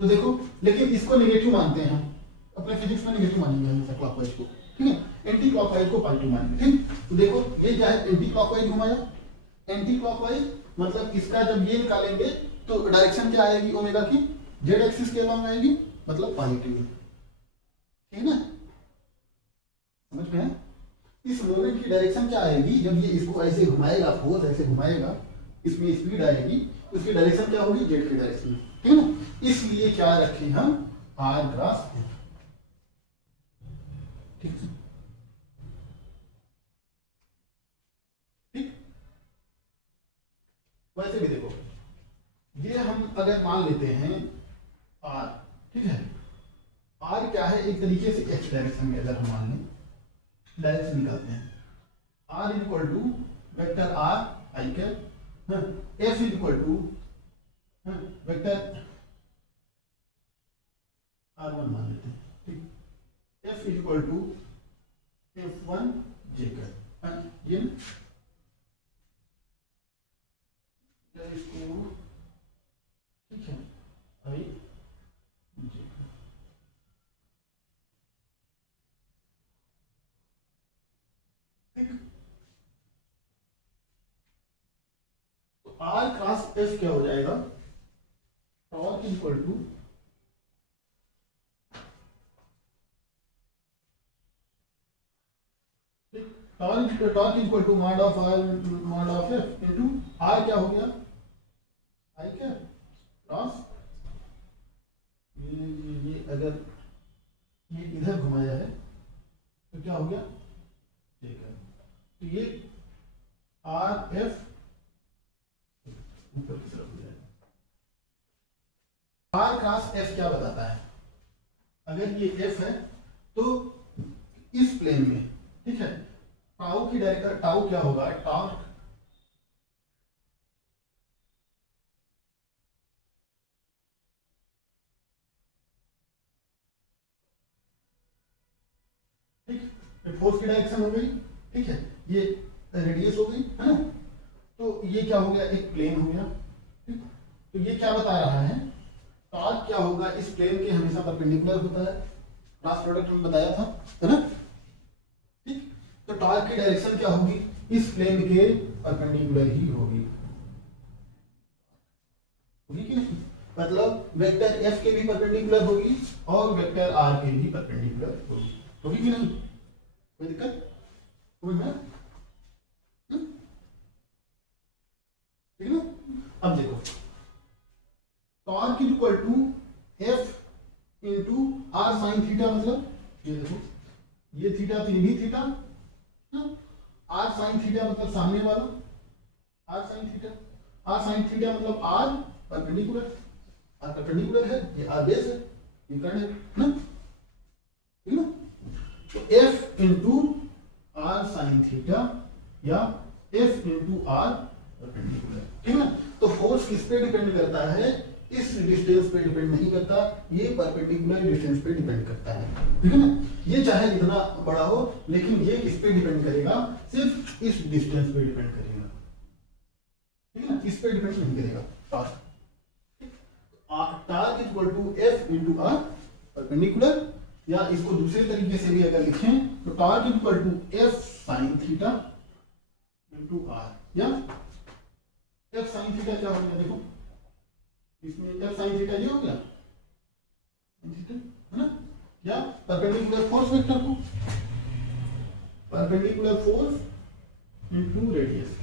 तो देखो, लेकिन इसको नेगेटिव मानते हैं हम, अपने फिजिक्स में नेगेटिव मानेंगे हमेशा क्लॉकवाइज को, ठीक है। एंटी क्लॉकवाइज को पॉजिटिव मानेंगे, ठीक। तो देखो ये क्या है, एंटी क्लॉकवाइज घुमाया, एंटी क्लॉकवाइज मतलब इसका जब ये निकालेंगे तो डायरेक्शन क्या आएगी ओमेगा की, जेड एक्सिस के अलॉन्ग आएगी, मतलब पॉजिटिव, ठीक है ना, समझ में है। इस मोमेंट की डायरेक्शन क्या आएगी, जब ये इसको ऐसे घुमाएगा, फोर्स ऐसे घुमाएगा, इसमें स्पीड आएगी, उसकी डायरेक्शन क्या होगी, जेड की डायरेक्शन में, ठीक है ना। इसलिए क्या रखे हम, आर क्रॉस एफ, ठीक है, ठीक। वैसे भी देखो, ये हम अगर मान लेते हैं आर, ठीक है, आर क्या है, एक तरीके से एक्स डायरेक्शन में अगर हम मान लें, डायरेक्शन निकालते हैं, R equal to vector R I cap, F equal to vector R one मान लेते हैं, ठीक। F equal to F1 J cap, ये इसको, ठीक है, अभी जे, ठीक। तो आर क्रॉस एफ क्या हो जाएगा, torque equal to torque equal to mod of R mod of F into R, क्या हो गया, आई क्या क्रॉस, ये अगर ये इधर घुमाया है तो क्या हो गया, ठीक है। तो ये आर एफ ऊपर की तरफ हो जाएगा। आर क्रॉस एफ क्या बताता है, अगर ये एफ है तो इस प्लेन में, ठीक है, टाउ की डायरेक्शन, टाउ क्या होगा, टॉर्क, ठीक, फोर्स की डायरेक्शन हो गई, ठीक है, ये रेडियस हो गई, है ना। तो ये क्या हो गया, एक प्लेन हो गया, ठीक। तो ये क्या बता रहा है, टॉर्क क्या होगा, इस प्लेन के हमेशा परपेंडिकुलर होता है, क्रॉस प्रोडक्ट में बताया था, है ना, ठीक। तो टॉर्क की डायरेक्शन क्या होगी, इस प्लेन के परपेंडिकुलर ही होगी, होगी कि नहीं, मतलब वेक्टर एफ के भी परपेंडिकुलर होगी और वेक्टर आर के भी परपेंडिकुलर होगी कि नहीं, कोई दिक्कत, समझ में, ठीक है ना। अब देखो, torque equal to F into R sine theta, मतलब ये देखो, ये थीटा तो ये भी थीटा, आर साइन थीटा मतलब सामने वाला, R sine theta, R sine theta मतलब आर परपेंडिकुलर, आर परपेंडिकुलर है, ये आर बेस है, ये कर्ण है ना, ठीक है ना। तो F into R sine theta या एफ इंटू आर परपेंडिकुलर, ठीक है ना। तो फोर्स किस पे डिपेंड करता है, इस डिस्टेंस पे डिपेंड नहीं करता, ये परपेंडिकुलर डिस्टेंस पे डिपेंड करता है, ठीक है ना। ये चाहे जितना बड़ा हो, लेकिन ये किस पे डिपेंड करेगा, सिर्फ इस डिस्टेंस पे डिपेंड करेगा, ठीक है ना, इस पे डिपेंड नहीं करेगा torque. Torque equal to F into R perpendicular, या इसको दूसरे तरीके से भी अगर लिखें तो torque equal to F sine theta into R, या एफ साइन थीटा क्या हो गया, देखो इसमें एफ साइन थीटा ये हो गया, थीटा है ना, या परपेंडिकुलर फोर्स वेक्टर को, परपेंडिकुलर फोर्स इनटू रेडियस,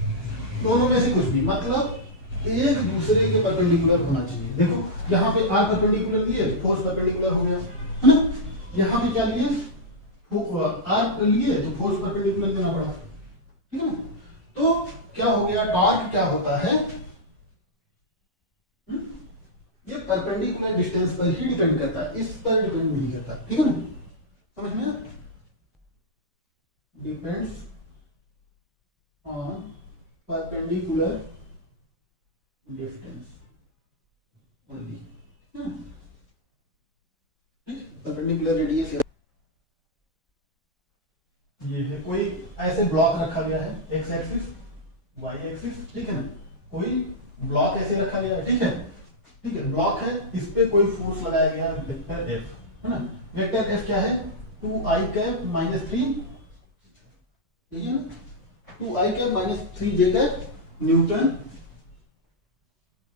दोनों में से कुछ भी, मतलब एक दूसरे के परपेंडिकुलर होना चाहिए। देखो यहाँ पे आर परपेंडिकुलर लिए, फोर्स परपेंडिकुलर हो गया, है ना, यहाँ पे क्या लिए, आर लिए तो फोर्स परपेंडिकुलर देना पड़ा, ठीक है ना। तो क्या हो गया, टॉर्क क्या होता है, ये परपेंडिकुलर डिस्टेंस पर ही डिपेंड करता है, इस पर डिपेंड नहीं करता, ठीक है ना, समझ में, depends on perpendicular distance only, perpendicular radius. ये है कोई ऐसे ब्लॉक रखा गया है, एक्स एक्सिस वाई एक्सिस, ठीक है ना, कोई ब्लॉक ऐसे रखा गया है, ठीक है, ठीक है, ब्लॉक है, इस पे कोई फोर्स लगाया गया वेक्टर एफ, है ना, वेक्टर एफ क्या है 2i कैप माइनस 3, ठीक है ना, 2i cap minus 3j cap Newton,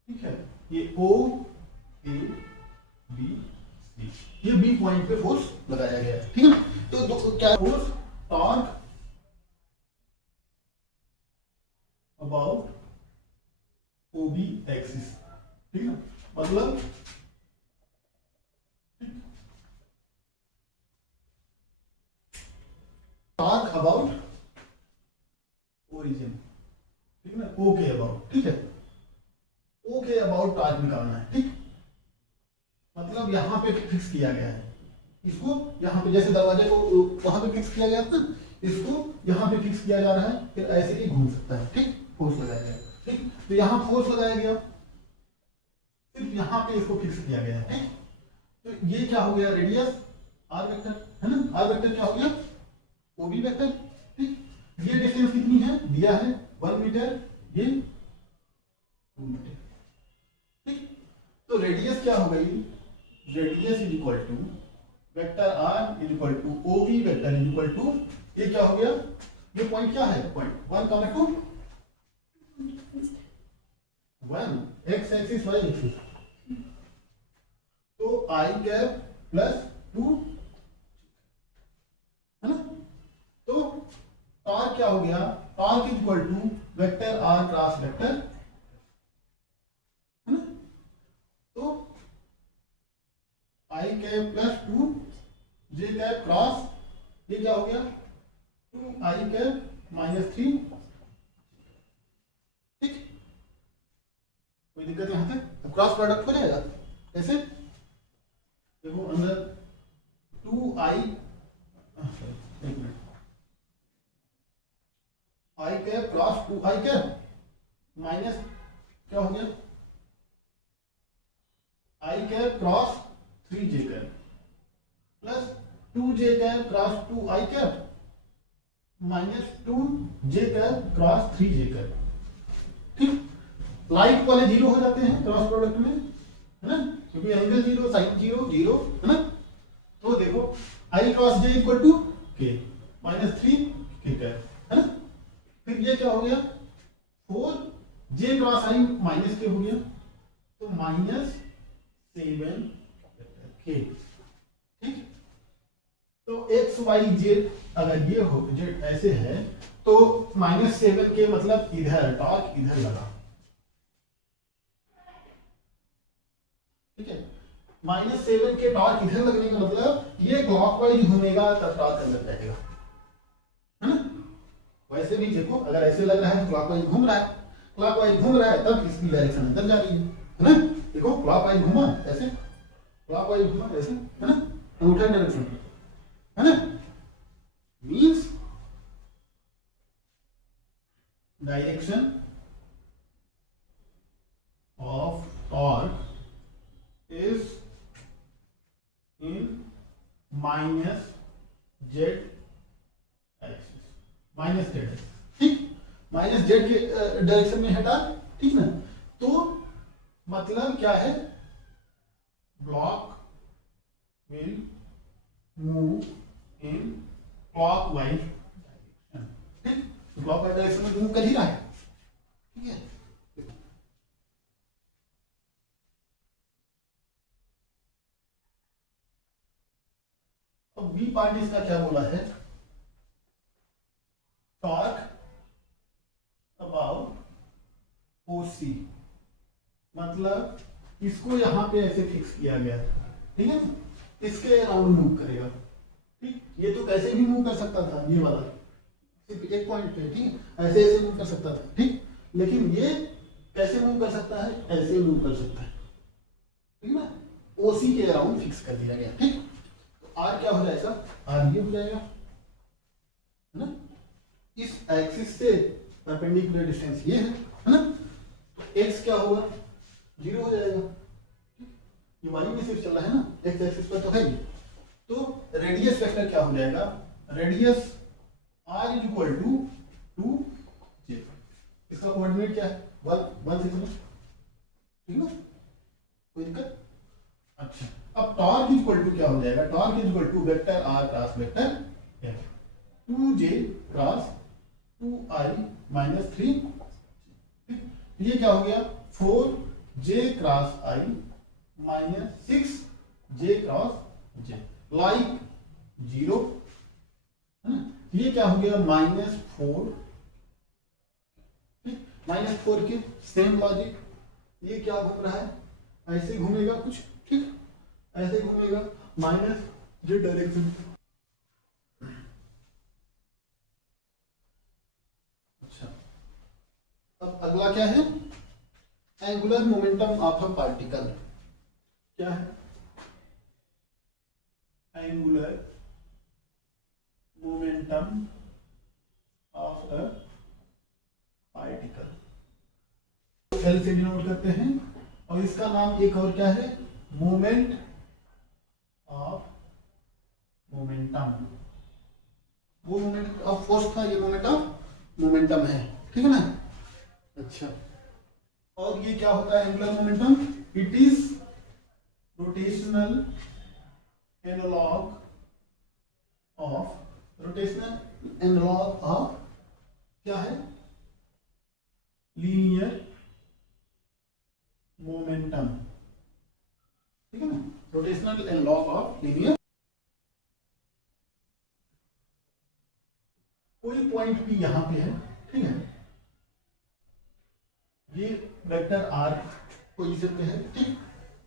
ठीक है, ये O A B C, ये B पॉइंट पे फोर्स लगाया गया है, ठीक है ना, तो क्या force torque about OB axis, ठीक है, मतलब टॉर्क अबाउट ओरिजिन, ठीक है ना, O के अबाउट, ठीक है, O के अबाउट टॉर्क निकालना है, ठीक, मतलब यहां पे फिक्स किया गया है, इसको यहां पे जैसे दरवाजे को वहां पे फिक्स किया गया था, इसको यहां पे फिक्स किया जा रहा है, फिर ऐसे ही घूम सकता है, ठीक, फोर्स लगाया गया, ठीक, तो यहां फोर्स लगाया गया, सिर्फ यहां पे इसको फिक्स किया गया है, ठीक, तो ये क्या हो गया रेडियस आर वेक्टर, है ना, आर वेक्टर क्या हो गया ओबी वेक्टर, ठीक, ये डिस्टेंस कितनी है दिया है 1 मीटर, ये 2 मीटर, ठीक, तो रेडियस क्या हो गई, radius is equal to vector R is equal to O V vector is equal to, ये क्या हो गया, ये पॉइंट क्या है point 1 comma 2 1 X axis Y axis, तो आई कैप प्लस 2, है ना, तो टॉर्क क्या हो गया, torque is equal to vector R cross vector, है ना, तो I cap plus 2 J cap cross, ये क्या हो गया 2i कैप माइनस 3, ठीक, कोई दिक्कत यहां तक, अब क्रॉस प्रोडक्ट हो जाएगा कैसे, देखो अंदर 2i, एक मिनट, i cap cross 2i cap minus क्या हो गया i cap cross 3j cap plus 2j cap cross 2i cap minus 2j cap cross 3j cap, ठीक, लाइक वाले जीरो हो जाते हैं क्रॉस प्रोडक्ट में, है ना, क्योंकि angle zero sine zero zero, है ना, तो देखो i cross j equal to k minus 3 k cap, है ना, फिर ये क्या हो गया 4 j cross i minus k हो गया, तो माइनस 7 k, ठीक, तो एक्स वाई जेड अगर ये हो जेड ऐसे है तो माइनस 7 के मतलब इधर टॉर्क इधर लगा, ठीक है, माइनस 7 के टॉर्क इधर लगने का मतलब ये क्लॉकवाइज घूमेगा तब टॉर्क अंदर जाएगा, है ना, वैसे भी देखो अगर ऐसे लग रहा है तो क्लॉकवाइज घूम रहा है, क्लॉकवाइज घूम रहा है तब इसकी डायरेक्शन अंदर जा रही है ना, देखो क्लॉकवाइज घूमा ऐसे, क्लॉकवाइज घूमा ऐसे, है ना, अंगूठा डायरेक्शन, है ना, means direction of torque is in minus Z axis, minus Z, ठीक, माइनस जेड के डायरेक्शन में है टॉर्क, ठीक ना, तो मतलब क्या है block will move in clockwise direction, ठीक, क्लॉकवाइज डायरेक्शन में मूव कर ही रहा है, ठीक है, अब बी पार्ट इसका क्या बोला है, टॉर्क अबाउट OC, मतलब इसको यहां पे ऐसे फिक्स किया गया था, ठीक है, इसके अराउंड मूव करेगा, ठीक, ये तो कैसे भी मूव कर सकता था, ये वाला सिर्फ एक पॉइंट पे, ठीक, ऐसे ऐसे मूव कर सकता था, ठीक, लेकिन ये कैसे मूव कर सकता है, ऐसे मूव कर सकता है, ठीक ना, OC के अराउंड फिक्स कर दिया गया, ठीक, तो R क्या हो जाएगा, R ये हो जाएगा, है ना, इस एक्सिस से परपेंडिकुलर डिस्टेंस ये है ना। तो x क्या होगा, 0 हो जाएगा। ये वाई में सिर्फ चल रहा है ना, x एक्सिस पर तो है ही। तो रेडियस वेक्टर क्या हो जाएगा, radius r is equal to 2j। इसका कोऑर्डिनेट क्या है, 1 6 में, ठीक है, कोई दिक्कत। अच्छा, अब टॉर्क इज इक्वल टू क्या हो जाएगा, torque is equal to vector r cross vector f, 2j cross 2i minus 3। ये क्या हो गया, 4j cross i minus 6j cross j, like 0 है ना। ये क्या हो गया, -4, -4 की सेम लॉजिक। ये क्या घूम रहा है, ऐसे घूमेगा कुछ, ठीक, ऐसे घूमेगा माइनस j डायरेक्शन। अच्छा, अब अगला क्या है, angular momentum of a particle. क्या है, angular momentum of a particle, L से डिनोट करते हैं, और इसका नाम एक और क्या है, मोमेंट ऑफ मोमेंटम। वो मोमेंट ऑफ फोर्स था, ये मोमेंट ऑफ मोमेंटम है, ठीक है ना। अच्छा, और ये क्या होता है angular momentum, it is rotational analogue of, rotational analogue of क्या है, लीनियर मोमेंटम, ठीक है ना, रोटेशनल एनालॉग ऑफ लीनियर। कोई पॉइंट भी यहां पे है, ठीक है, ये वेक्टर r पोजीशन पे है, ठीक।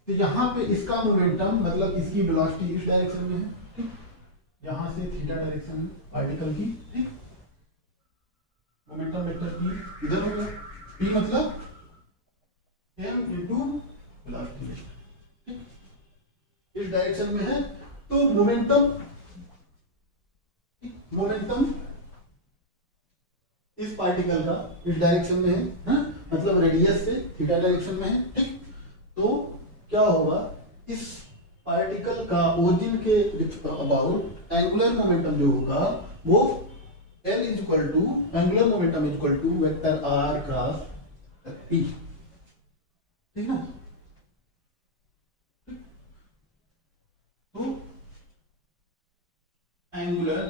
तो यहाँ पे इसका मोमेंटम मतलब इसकी वेलोसिटी इस डायरेक्शन में है, ठीक, यहां से थीटा डायरेक्शन में पार्टिकल की, ठीक। मोमेंटम वेक्टर p इधर होगा, p मतलब m इनटू वेलोसिटी, ठीक, इस डायरेक्शन में है। तो मोमेंटम, मोमेंटम इस पार्टिकल का इस डायरेक्शन में है, मतलब रेडियस से थीटा डायरेक्शन में है, ठीक। तो क्या होगा, इस पार्टिकल का ओरिजिन के अबाउट एंगुलर मोमेंटम जो होगा वो L is equal to, angular momentum is equal to vector r cross p, ठीक है। तो एंगुलर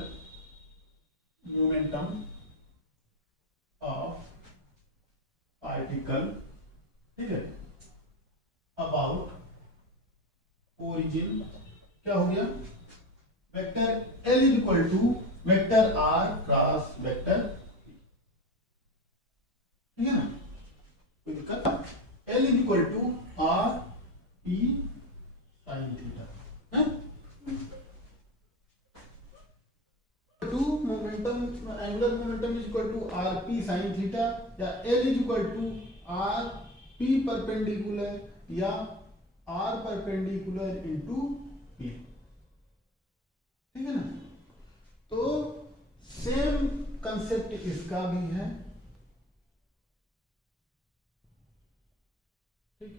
मोमेंटम ऑफ पार्टिकल, ठीक है, अबाउट ओरिजिन क्या हो गया, vector L is equal to vector r cross vector, ठीक है ना, कोई दिक्कत। L is equal to r p sin theta है, to momentum, angular momentum is equal to r p sin theta, या L is equal to r p perpendicular या r perpendicular into p, ठीक है ना। तो सेम कंसेप्ट इसका भी है, ठीक।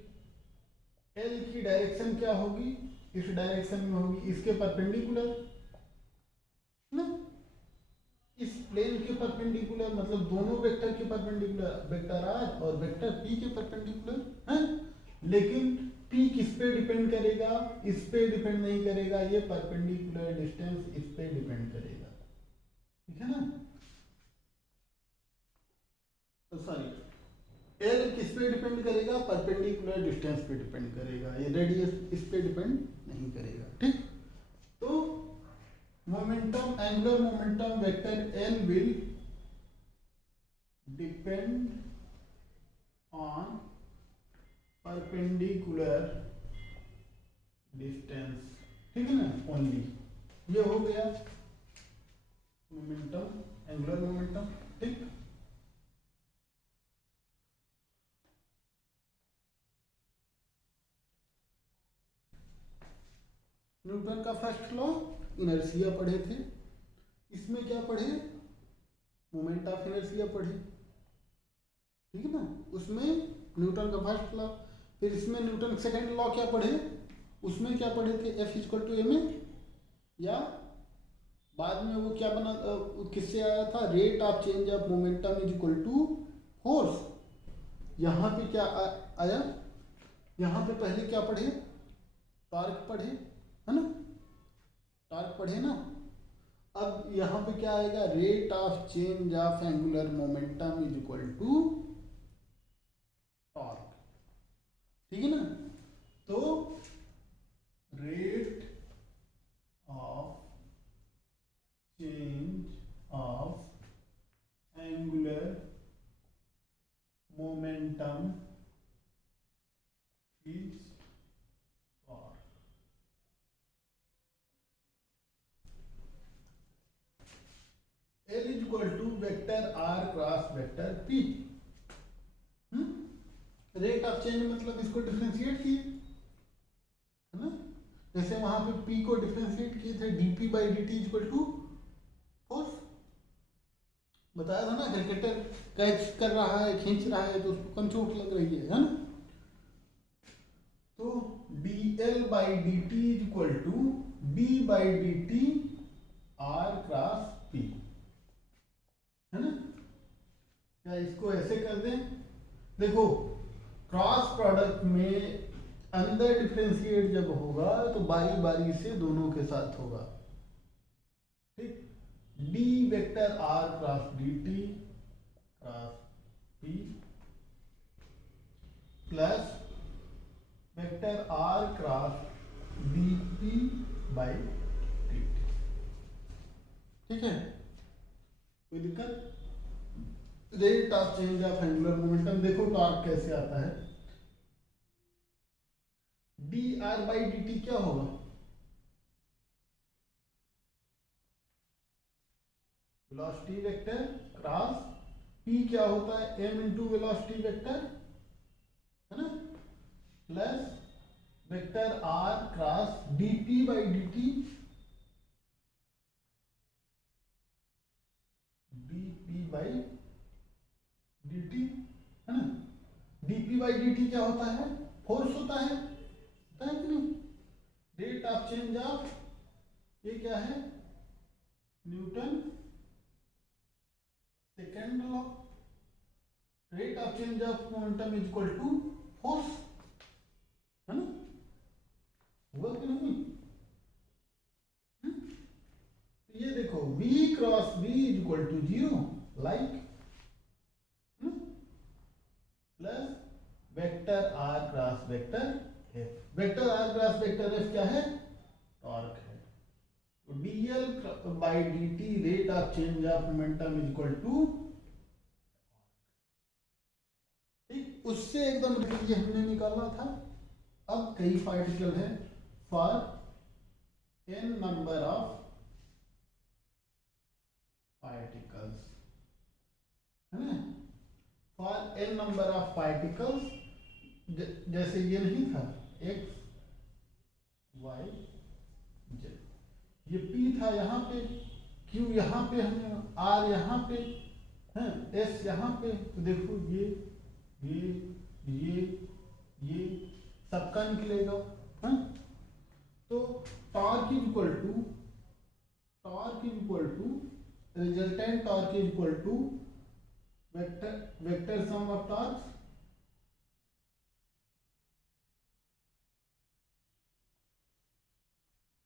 L की डायरेक्शन क्या होगी, इस डायरेक्शन में होगी, इसके परपेंडिकुलर ना, इस प्लेन के परपेंडिकुलर, मतलब दोनों वेक्टर के परपेंडिकुलर, वेक्टर r और वेक्टर p के परपेंडिकुलर है। लेकिन p किस पे डिपेंड करेगा, इस पे डिपेंड नहीं करेगा, ये परपेंडिकुलर डिस्टेंस इस पे डिपेंड करेगा, ठीक है ना। तो सॉरी, L किस पे डिपेंड करेगा, परपेंडिकुलर डिस्टेंस पे डिपेंड करेगा, ये रेडियस इस पे डिपेंड नहीं करेगा, ठीक। तो momentum, angular momentum vector L will depend on perpendicular distance, ठीक है ना, ओनली। ये हो गया मोमेंटम, एंगुलर मोमेंटम, ठीक। न्यूटन का फर्स्ट लॉ, इनर्शिया पढ़े थे, इसमें क्या पढ़े, मोमेंट ऑफ इनर्शिया पढ़े, ठीक है ना। उसमें न्यूटन का फर्स्ट लॉ, फिर इसमें न्यूटन का सेकेंड लॉ क्या पढ़े, उसमें क्या पढ़े थे, F equal to M A, या बाद में वो क्या बना, किससे आया था, rate of change of momentum is equal to force. यहाँ पे क्या आया, यहाँ पे पहले क्या पढ़े, टॉर्क पढ़े, है ना, टॉर्क पढ़े ना। अब यहाँ पे क्या आएगा, rate of change of angular momentum is equal to torque, ठीक है ना। तो rate of change of angular momentum is torque. L is equal to vector R cross vector P। Rate of change मतलब इसको डिफरेंशिएट किए, है ना। जैसे वहां पे P को डिफरेंशिएट किए थे, dP by dt equal to force. बताया था ना, क्रिकेटर कैच कर रहा है, खींच रहा है, तो उसको कम चोट लग रही है ना। तो dl by dt equal to b by dt R cross P, है ना। क्या इसको ऐसे कर दें, देखो क्रॉस प्रोडक्ट में अंदर डिफरेंशिएट जब होगा तो बारी बारी से दोनों के साथ होगा, ठीक। d vector r cross dt cross p plus vector r cross dp by dt, ठीक है, कोई दिक्कत। Rate of change of angular momentum, देखो टॉर्क कैसे आता है, D R by D T क्या होगा, वेलोसिटी वेक्टर क्रॉस पी क्या होता है, एम इंटू वेलोसिटी वेक्टर, है ना, plus vector R cross D P by D T, D P by D T, है ना। dp बाई dt क्या होता है, फोर्स होता है कि नहीं। रेट ऑफ चेंज ऑफ, ये क्या है, Newton second law. Rate of change of momentum is equal to force, है ना, हुआ कि नहीं। ये देखो v cross v is equal to 0, like, plus vector r cross vector f, vector r cross vector f क्या है, टॉर्क है। तो dl by dt rate of change of momentum is equal to, ठीक, उससे एकदम ये हमने निकालना था। अब कई पार्टिकल है, for n number of particles, है ना, for n number of particles, जैसे ये नहीं था x y z, ये p था यहाँ पे, q यहाँ पे, हमने r यहाँ पे है, s यहाँ पे, तो देखो ये सबका निकलेगा, है। तो torque is equal to resultant torque is equal to vector sum of torque,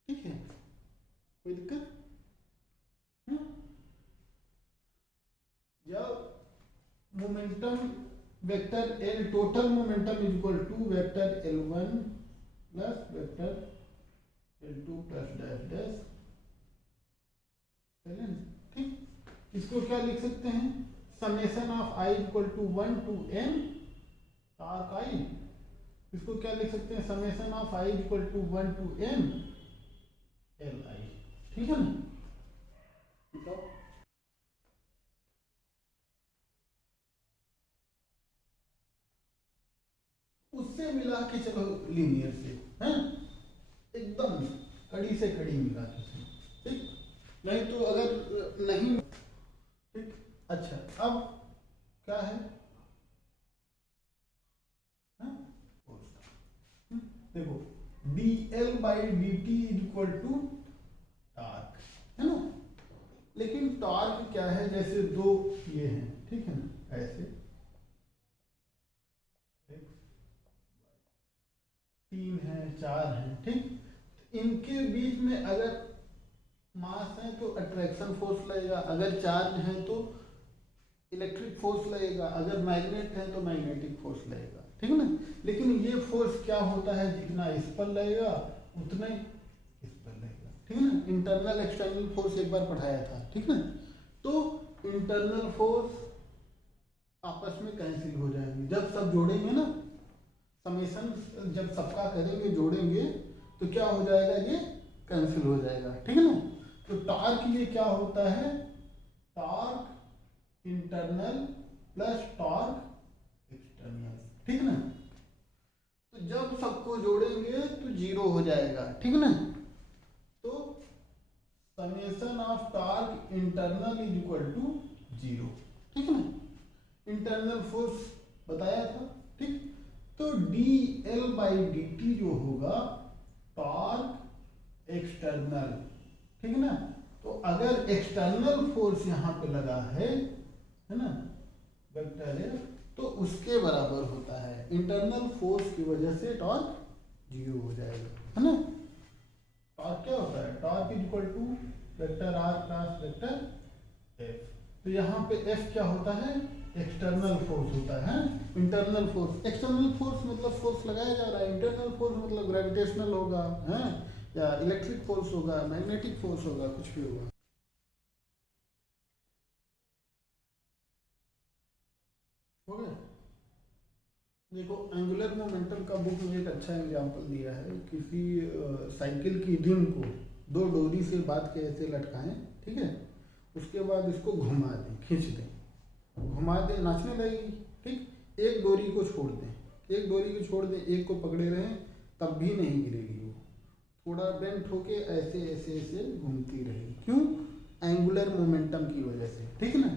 ठीक है, कोई दिक्कत, या momentum vector L total momentum is equal to vector L1 plus vector L2 plus dash dash Ln, ठीक। इसको क्या लिख सकते हैं, summation of i equal to 1 to n torque i, इसको क्या लिख सकते हैं, summation of i equal to 1 to n Li, ठीक है ना। बताओ, उससे मिला के चलो लीनियर से, हैं, एकदम कड़ी से कड़ी मिला के, ठीक, नहीं तो अगर नहीं, ठीक। अच्छा, अब क्या है, देखो dl/dt इक्वल टू टॉर्क, है ना। लेकिन टॉर्क क्या है, जैसे दो ये हैं, ठीक है ना, ऐसे तीन है, चार है, ठीक। इनके बीच में अगर मास है तो अट्रैक्शन फोर्स लगेगा, अगर चार्ज है तो इलेक्ट्रिक फोर्स लगेगा, अगर मैग्नेट है तो मैग्नेटिक फोर्स लगेगा, ठीक है ना। लेकिन ये फोर्स क्या होता है, जितना इस पर लगेगा उतना ही इस पर लगेगा, ठीक है ना। इंटरनल एक्सटर्नल फोर्स एक बार पढ़ाया था, ठीक है ना। तो इंटरनल फोर्स आपस में कैंसिल हो जाएंगे जब सब जोड़ेंगे ना, समेशन जब सबका करेंगे जोड़ेंगे तो क्या हो जाएगा, ये कैंसिल हो जाएगा, ठीक है ना। तो टॉर्क ये क्या होता है, torque internal plus torque external, ठीक ना। तो जब सबको जोड़ेंगे तो जीरो हो जाएगा, ठीक ना। तो summation of torque internal is equal to zero, ठीक है ना। इंटरनल फोर्स बताया था, ठीक। तो dl/dt जो होगा टॉर्क एक्सटर्नल, ठीक है ना। तो अगर एक्सटर्नल फोर्स यहाँ पे लगा है ना, वेक्टर है, तो उसके बराबर होता है इंटरनल फोर्स की वजह से टॉर्क जीरो हो जाएगा, है ना। टॉर्क क्या होता है, torque is equal to vector r cross vector f। तो यहाँ पे f क्या होता है, एक्सटर्नल फोर्स होता है। इंटरनल फोर्स, एक्सटर्नल फोर्स मतलब फोर्स लगाया जा रहा है, इंटरनल फोर्स मतलब ग्रेविटेशनल होगा, है, या इलेक्ट्रिक फोर्स होगा, मैग्नेटिक फोर्स होगा, कुछ भी होगा। हो गया। देखो एंगुलर मोमेंटम का बुक में एक अच्छा एग्जांपल दिया है, किसी साइकिल की रिम को दो डोरी से बांध के ऐसे लटकाएं, ठीक है। उसके बाद इसको घुमा दें, खींच दें, घुमा दें, नाचने लगेगी, ठीक। एक डोरी को छोड़ दें, एक डोरी को छोड़ दें, एक को पकड़े रहें, तब भी नहीं गिरेगी वो, थोड़ा बेंट होके ऐसे ऐसे ऐसे घूमती रहेगी। क्यों, एंगुलर मोमेंटम की वजह से, ठीक है ना।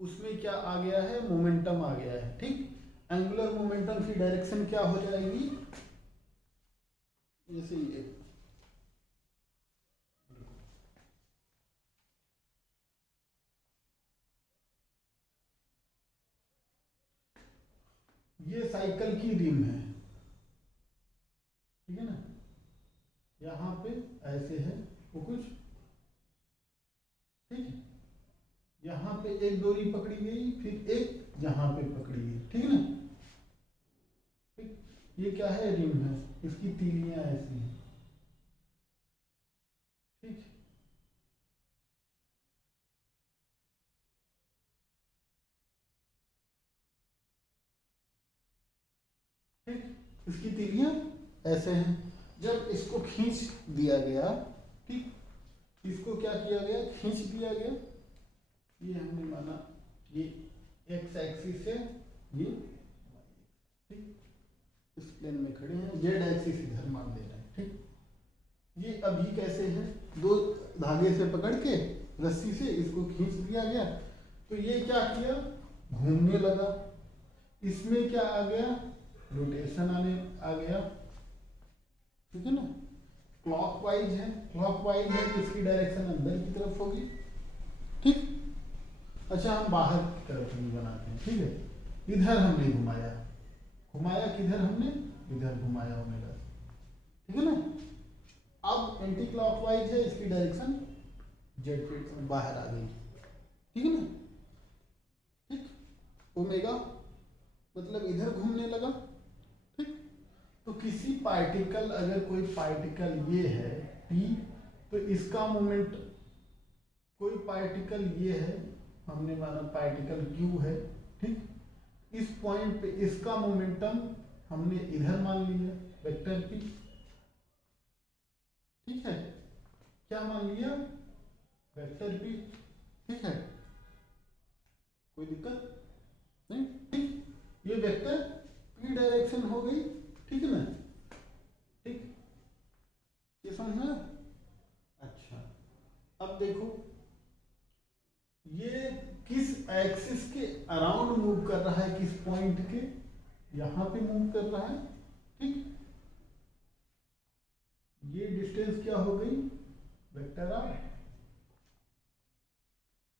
उसमें क्या आ गया है, मोमेंटम आ गया है, ठीक। एंगुलर मोमेंटम की डायरेक्शन क्या हो जाएगी, जैसे ये साइकिल की रिम है, ठीक है ना। यहाँ पे ऐसे है वो कुछ, ठीक है। यहाँ पे एक डोरी पकड़ी गई, फिर एक यहाँ पे पकड़ी गई, ठीक है ना। ठीक, ये क्या है, रिम है, इसकी तीलियां ऐसी हैं, ठीक। ठीक, इसकी तीलियां ऐसे हैं। जब इसको खींच दिया गया, ठीक, इसको क्या किया गया, खींच दिया गया, ये हमने माना ये एक्स एक्सिस है, ये ठीक, इस प्लेन में खड़े हैं, जेड एक्सिस इधर मान ले रहे हैं, ठीक। ये अभी कैसे है, दो धागे से पकड़ के रस्सी से इसको खींच दिया गया, तो ये क्या किया, घूमने लगा। इसमें क्या आ गया, रोटेशन आने आ गया, ठीक है ना। क्लॉकवाइज है, क्लॉकवाइज है तो इसकी डायरेक्शन अंदर की तरफ होगी, ठीक। अच्छा हम बाहर की तरफ नहीं बनाते हैं, ठीक है। इधर हमने घुमाया, घुमाया किधर हमने, इधर घुमाया ओमेगा, ठीक है ना। अब एंटी क्लॉकवाइज है, इसकी डायरेक्शन जेड के बाहर आ गई, ठीक है ना। ठीक, ओमेगा मतलब इधर घूमने लगा, ठीक। तो किसी पार्टिकल, अगर कोई पार्टिकल ये है P, तो इसका मोमेंट, कोई पार्टिकल ये है, हमने माना पार्टिकल Q है, ठीक। इस पॉइंट पे इसका मोमेंटम हमने इधर मान लिया, वेक्टर P, ठीक है। क्या मान लिया, वेक्टर P, ठीक है। कोई दिक्कत नहीं, ठीक। ये वेक्टर P डायरेक्शन हो गई, ठीक है ना, ठीक। ये समझना। अच्छा अब देखो ये किस एक्सिस के अराउंड मूव कर रहा है, किस पॉइंट के, यहाँ पे मूव कर रहा है, ठीक। ये डिस्टेंस क्या हो गई, वेक्टर आर,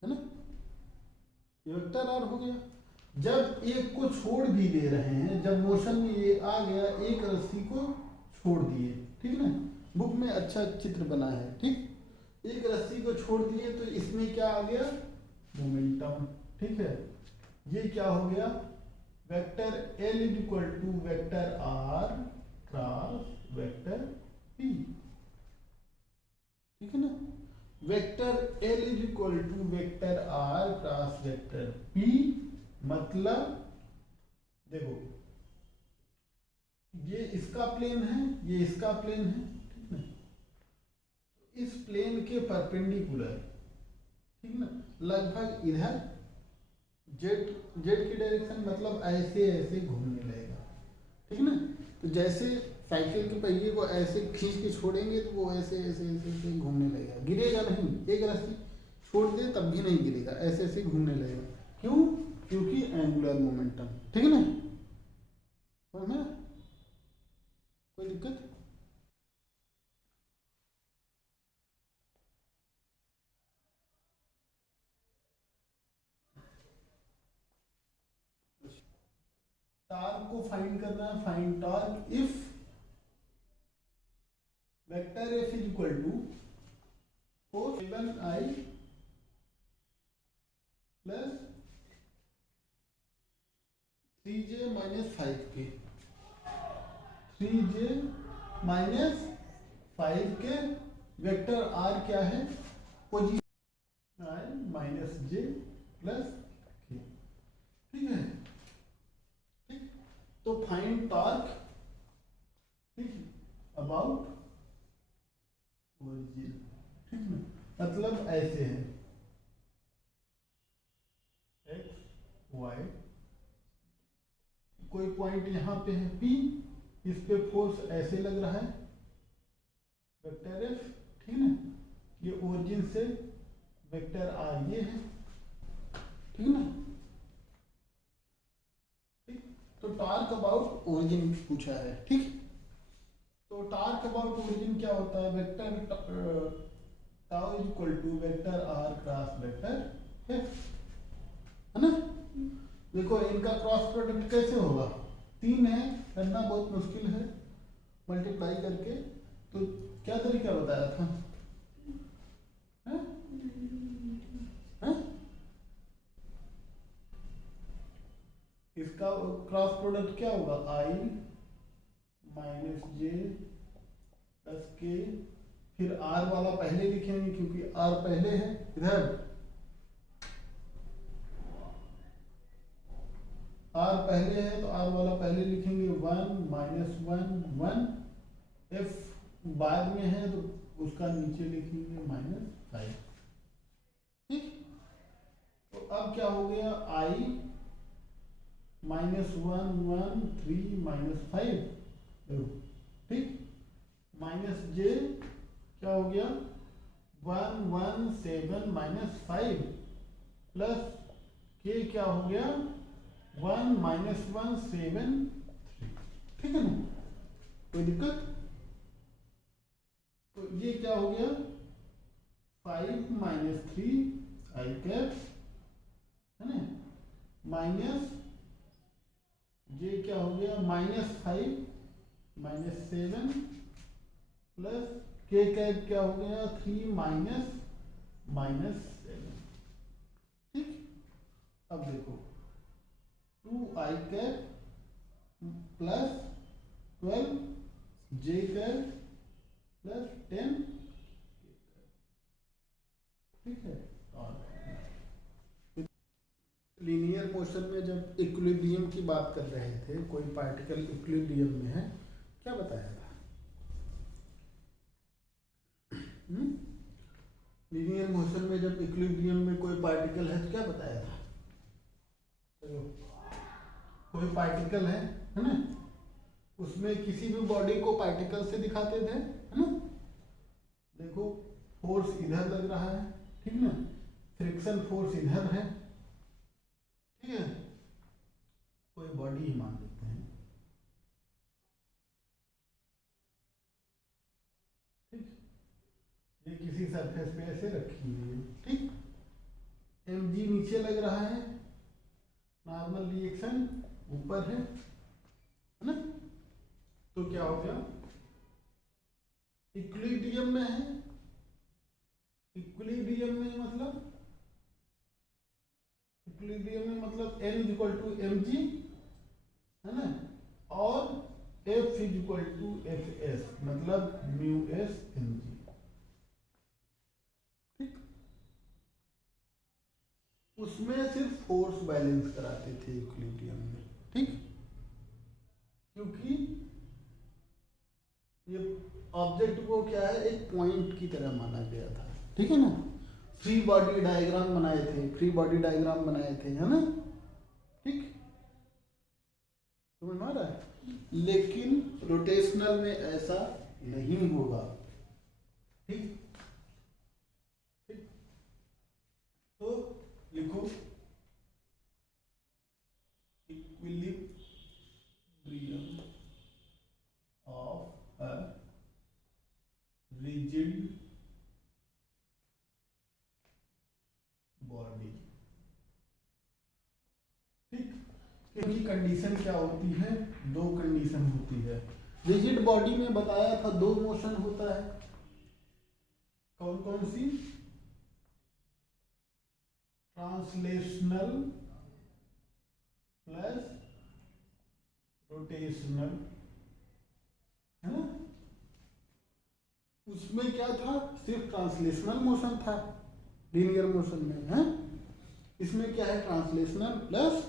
है ना, ये वेक्टर आर हो गया। जब एक को छोड़ भी दे रहे हैं, जब मोशन में ये आ गया, एक रस्सी को छोड़ दिए, ठीक ना, बुक में अच्छा चित्र बना है, ठीक, एक रस्सी को छोड़ दिए तो इसमें क्या आ गया, मोमेंटम, ठीक है। ये क्या हो गया, vector L is equal to vector R cross vector P, ठीक है ना। Vector L is equal to vector R cross vector P, मतलब देखो ये इसका प्लेन है, ये इसका प्लेन है, ठीक ना, इस प्लेन के परपेंडिकुलर, ठीक ना, लगभग इधर जेड जेड की डायरेक्शन, मतलब ऐसे ऐसे घूमने लगेगा, ठीक ना। तो जैसे साइकिल के पहिए को ऐसे खींच के छोड़ेंगे तो वो ऐसे ऐसे ऐसे ऐसे घूमने लगेगा, गिरेगा नहीं, एक रस्सी छोड़ दे तब भी नहीं गिरेगा, ऐसे ऐसे घूमने लगेगा। क्यों, क्योंकि एंगुलर मोमेंटम, ठीक है ना, समझ में, कोई दिक्कत। टॉर्क को फाइंड करना है, find torque if vector F is equal to 7i plus 3j minus 5k, 3j minus 5k, vector R क्या है, position i minus j plus k, ठीक है, ठीक। तो फाइंड टॉर्क, ठीक, अबाउट ओरिजिन, ठीक है, मतलब ऐसे है एक्स वाई, कोई पॉइंट यहाँ पे है P, इस पे फोर्स ऐसे लग रहा है वेक्टर एफ, ठीक है ना, ये ओरिजिन से वेक्टर आर ये है, ठीक है ना, ठीक। तो टॉर्क अबाउट ओरिजिन पूछा है, ठीक। तो टॉर्क अबाउट ओरिजिन क्या होता है, vector tau is equal to vector R cross vector F, है ना। देखो इनका क्रॉस प्रोडक्ट कैसे होगा, 3 है, करना बहुत मुश्किल है, मल्टीप्लाई करके, तो क्या तरीका बताया था, है? है? इसका क्रॉस प्रोडक्ट क्या होगा, आई माइनस जे प्लस के, फिर आर वाला पहले लिखेंगे क्योंकि आर पहले है, इधर आर पहले है तो आर वाला पहले लिखेंगे, 1 माइनस 1 एफ बाद में है तो उसका नीचे लिखेंगे -5, ठीक। तो अब क्या हो गया, आई -1 3 -5, ठीक, माइनस जे क्या हो गया 1 1 7 -5 प्लस के क्या हो गया 1 -1 7 3, ठीक है ना, कोई दिक्कत। तो ये क्या हो गया 5 -3 आई कैप, है ना, माइनस जे क्या हो गया -5 -7 प्लस के कैप क्या हो गया 3 -7, ठीक। अब देखो 2i कैप प्लस 12 जे कैप प्लस 10, ठीक है। और लीनियर मोशन में जब इक्विलिब्रियम की बात कर रहे थे, कोई पार्टिकल इक्विलिब्रियम में है, क्या बताया था, लीनियर मोशन में जब इक्विलिब्रियम में कोई पार्टिकल है तो क्या बताया था, चलो कोई पार्टिकल है ना, उसमें किसी भी बॉडी को पार्टिकल से दिखाते थे, है ना, देखो फोर्स इधर लग रहा है, ठीक ना, फ्रिक्शन फोर्स इधर है, ठीक है, कोई बॉडी ही मान लेते हैं, ये किसी सरफेस पे ऐसे रखी हुई है, ठीक। mg नीचे लग रहा है, नॉर्मल रिएक्शन ऊपर है ना। तो क्या हो गया, इक्विलिब्रियम में है। इक्विलिब्रियम में मतलब, इक्विलिब्रियम में मतलब n equal to M G, है ना, और f equal to F S, मतलब म्यू एस एम जी, ठीक। उसमें सिर्फ फोर्स बैलेंस कराते थे इक्विलिब्रियम में, ठीक, क्योंकि ये ऑब्जेक्ट को क्या है, एक पॉइंट की तरह माना गया था, ठीक है ना। फ्री बॉडी डायग्राम बनाए थे, फ्री बॉडी डायग्राम बनाए थे, है ना, ठीक, समझ में आ रहा है। लेकिन रोटेशनल में ऐसा नहीं होगा, ठीक, ठीक। तो लिखो equilibrium of a rigid body, ठीक। इनकी कंडीशन क्या होती है, दो कंडीशन होती है। रिजिड बॉडी में बताया था दो मोशन होता है, कौन कौन सी, ट्रांसलेशनल प्लस रोटेशनल, है ना। उसमें क्या था, सिर्फ ट्रांसलेशनल मोशन था लीनियर मोशन में, है। इसमें क्या है, ट्रांसलेशनल प्लस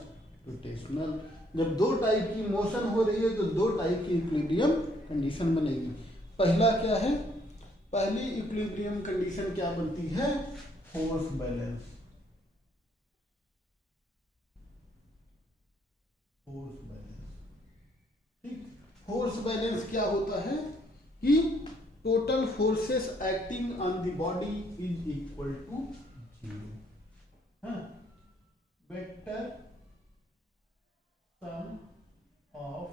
रोटेशनल। जब दो टाइप की मोशन हो रही है तो दो टाइप की इक्विलिब्रियम कंडीशन बनेगी। पहला क्या है, पहली इक्विलिब्रियम कंडीशन क्या बनती है, फोर्स बैलेंस, फोर्स बैलेंस, ठीक। फोर्स बैलेंस क्या होता है कि total forces acting on the body is equal to zero, हाँ, vector sum of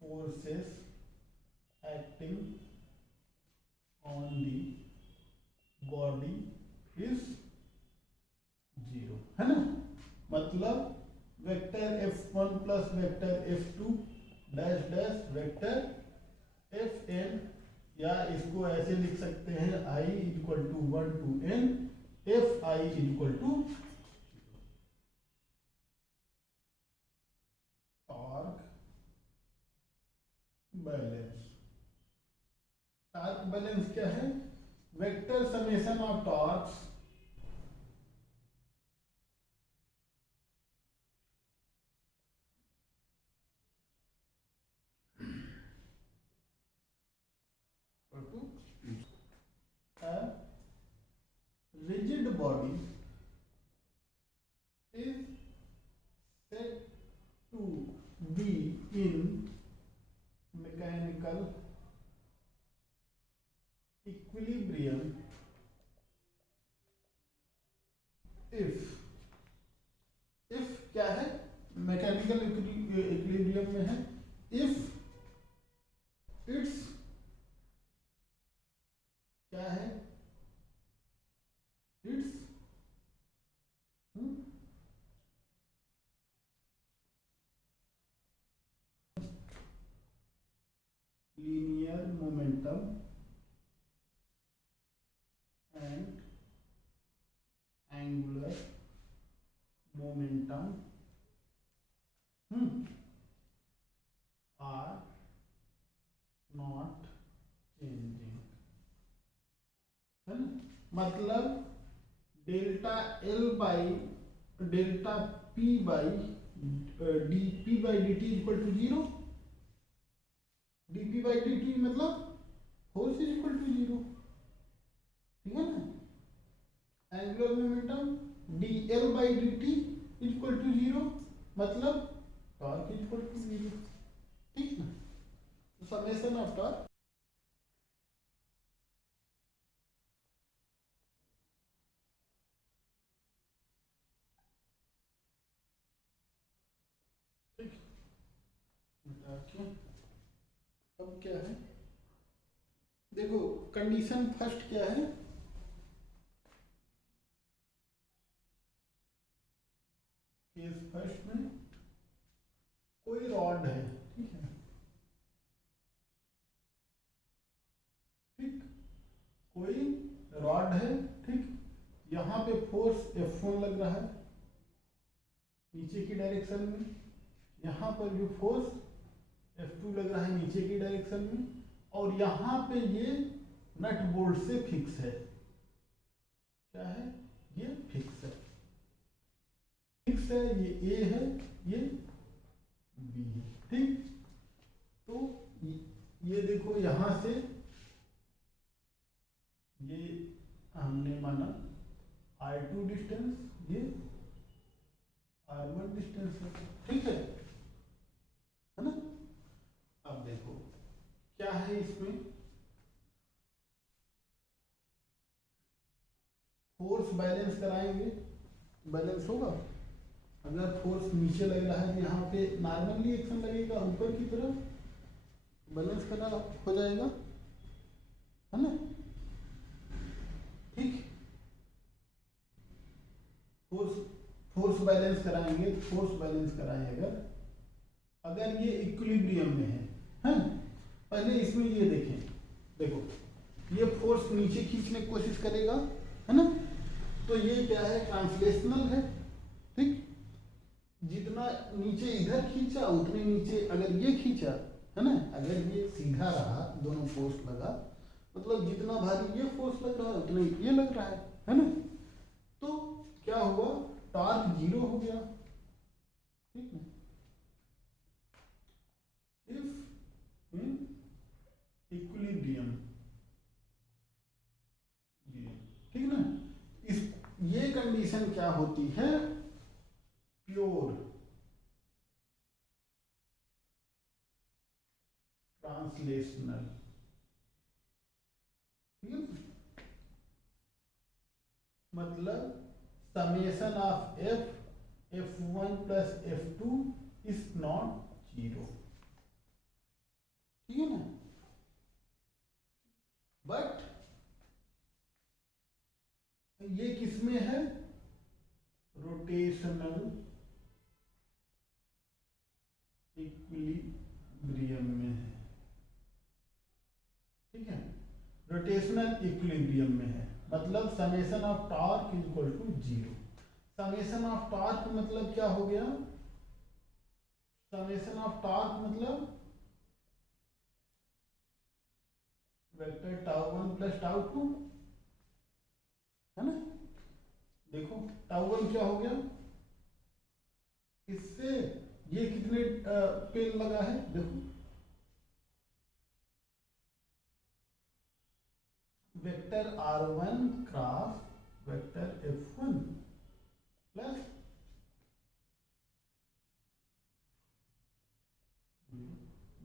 forces acting on the body is zero, है ना। मतलब vector F1 plus vector F2 dash dash vector Fn, या इसको ऐसे लिख सकते हैं I equal to 1 to n, Fi equal to torque balance. Torque balance क्या है, vector summation of torques a rigid body is said to be in mechanical equilibrium if क्या है, मैकेनिकल इक्विलिब्रियम में है, इफ इट्स क्या है, it's linear momentum and angular momentum are not changing, है ना। मतलब delta L by delta P by D P by D T equal to zero, D P by D T मतलब force is equal to zero, ठीक है ना। Angular momentum D L by D T equal to zero, मतलब torque equal to zero, ठीक ना। तो summation of torque, ठीक, अब क्या है, देखो कंडीशन फर्स्ट क्या है, केस फर्स्ट में कोई रॉड है, ठीक है, ठीक, कोई रॉड है, ठीक, यहां पे फोर्स F1 लग रहा है नीचे की डायरेक्शन में, यहां पर भी फोर्स F2 लग रहा है नीचे की डायरेक्शन में, और यहां पे ये नट बोल्ट से फिक्स है, क्या है, ये फिक्स है, फिक्स है, ये A है, ये B है, ठीक। तो ये देखो यहां से ये हमने माना I2 डिस्टेंस, ये R1 डिस्टेंस है, ठीक है ना। अब देखो क्या है इसमें, फोर्स बैलेंस कराएंगे, बैलेंस होगा, अगर फोर्स नीचे लग रहा है तो यहाँ पे नॉर्मली एक्शन लगेगा ऊपर की तरफ, बैलेंस करना हो जाएगा, है ना, ठीक। फोर्स फोर्स बैलेंस कराएंगे, फोर्स बैलेंस कराएं अगर अगर ये इक्विलिब्रियम में है, पहले इसमें ये देखें, देखो ये फोर्स नीचे खींचने की कोशिश करेगा, है ना, तो ये क्या है, ट्रांसलेशनल है, ठीक, जितना नीचे इधर खींचा उतने नीचे अगर ये खींचा, है ना, अगर ये सीधा रहा दोनों फोर्स लगा, मतलब जितना भारी ये फोर्स लग रहा है उतना ये लग रहा है ना, तो क्या हुआ, टॉर्क जीरो हो गया, ठीक है, इफ इन इक्विलिब्रियम, ठीक ना, इस ये कंडीशन क्या होती है, प्योर ट्रांसलेशनल, ठीक है, मतलब summation of F1 plus F2 is not zero, ठीक है ना, बट ये किसमें है, रोटेशनल इक्विलिब्रियम में है, ठीक है, रोटेशनल इक्विलिब्रियम में है, मतलब summation of torque is equal to zero. Summation of torque मतलब क्या हो गया, समेशन ऑफ टॉर्क मतलब vector tau one plus tau two, है ना, देखो टाउ वन क्या हो गया, इससे ये कितने पेन लगा है, देखो vector R1 cross vector F1 plus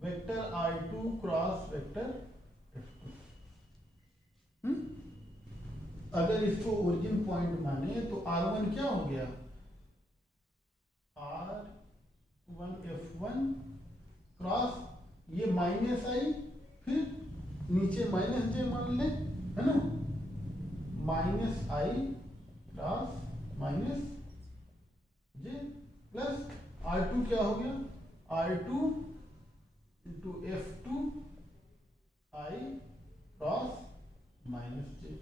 vector I2 cross vector F2, अगर इसको ओरिजिन पॉइंट माने तो R1 क्या हो गया, R1 F1 क्रॉस ये माइनस आई, फिर नीचे माइनस जे मान ले, है ना, minus I cross minus J plus R2 क्या हो गया, R2 into F2 I cross minus J,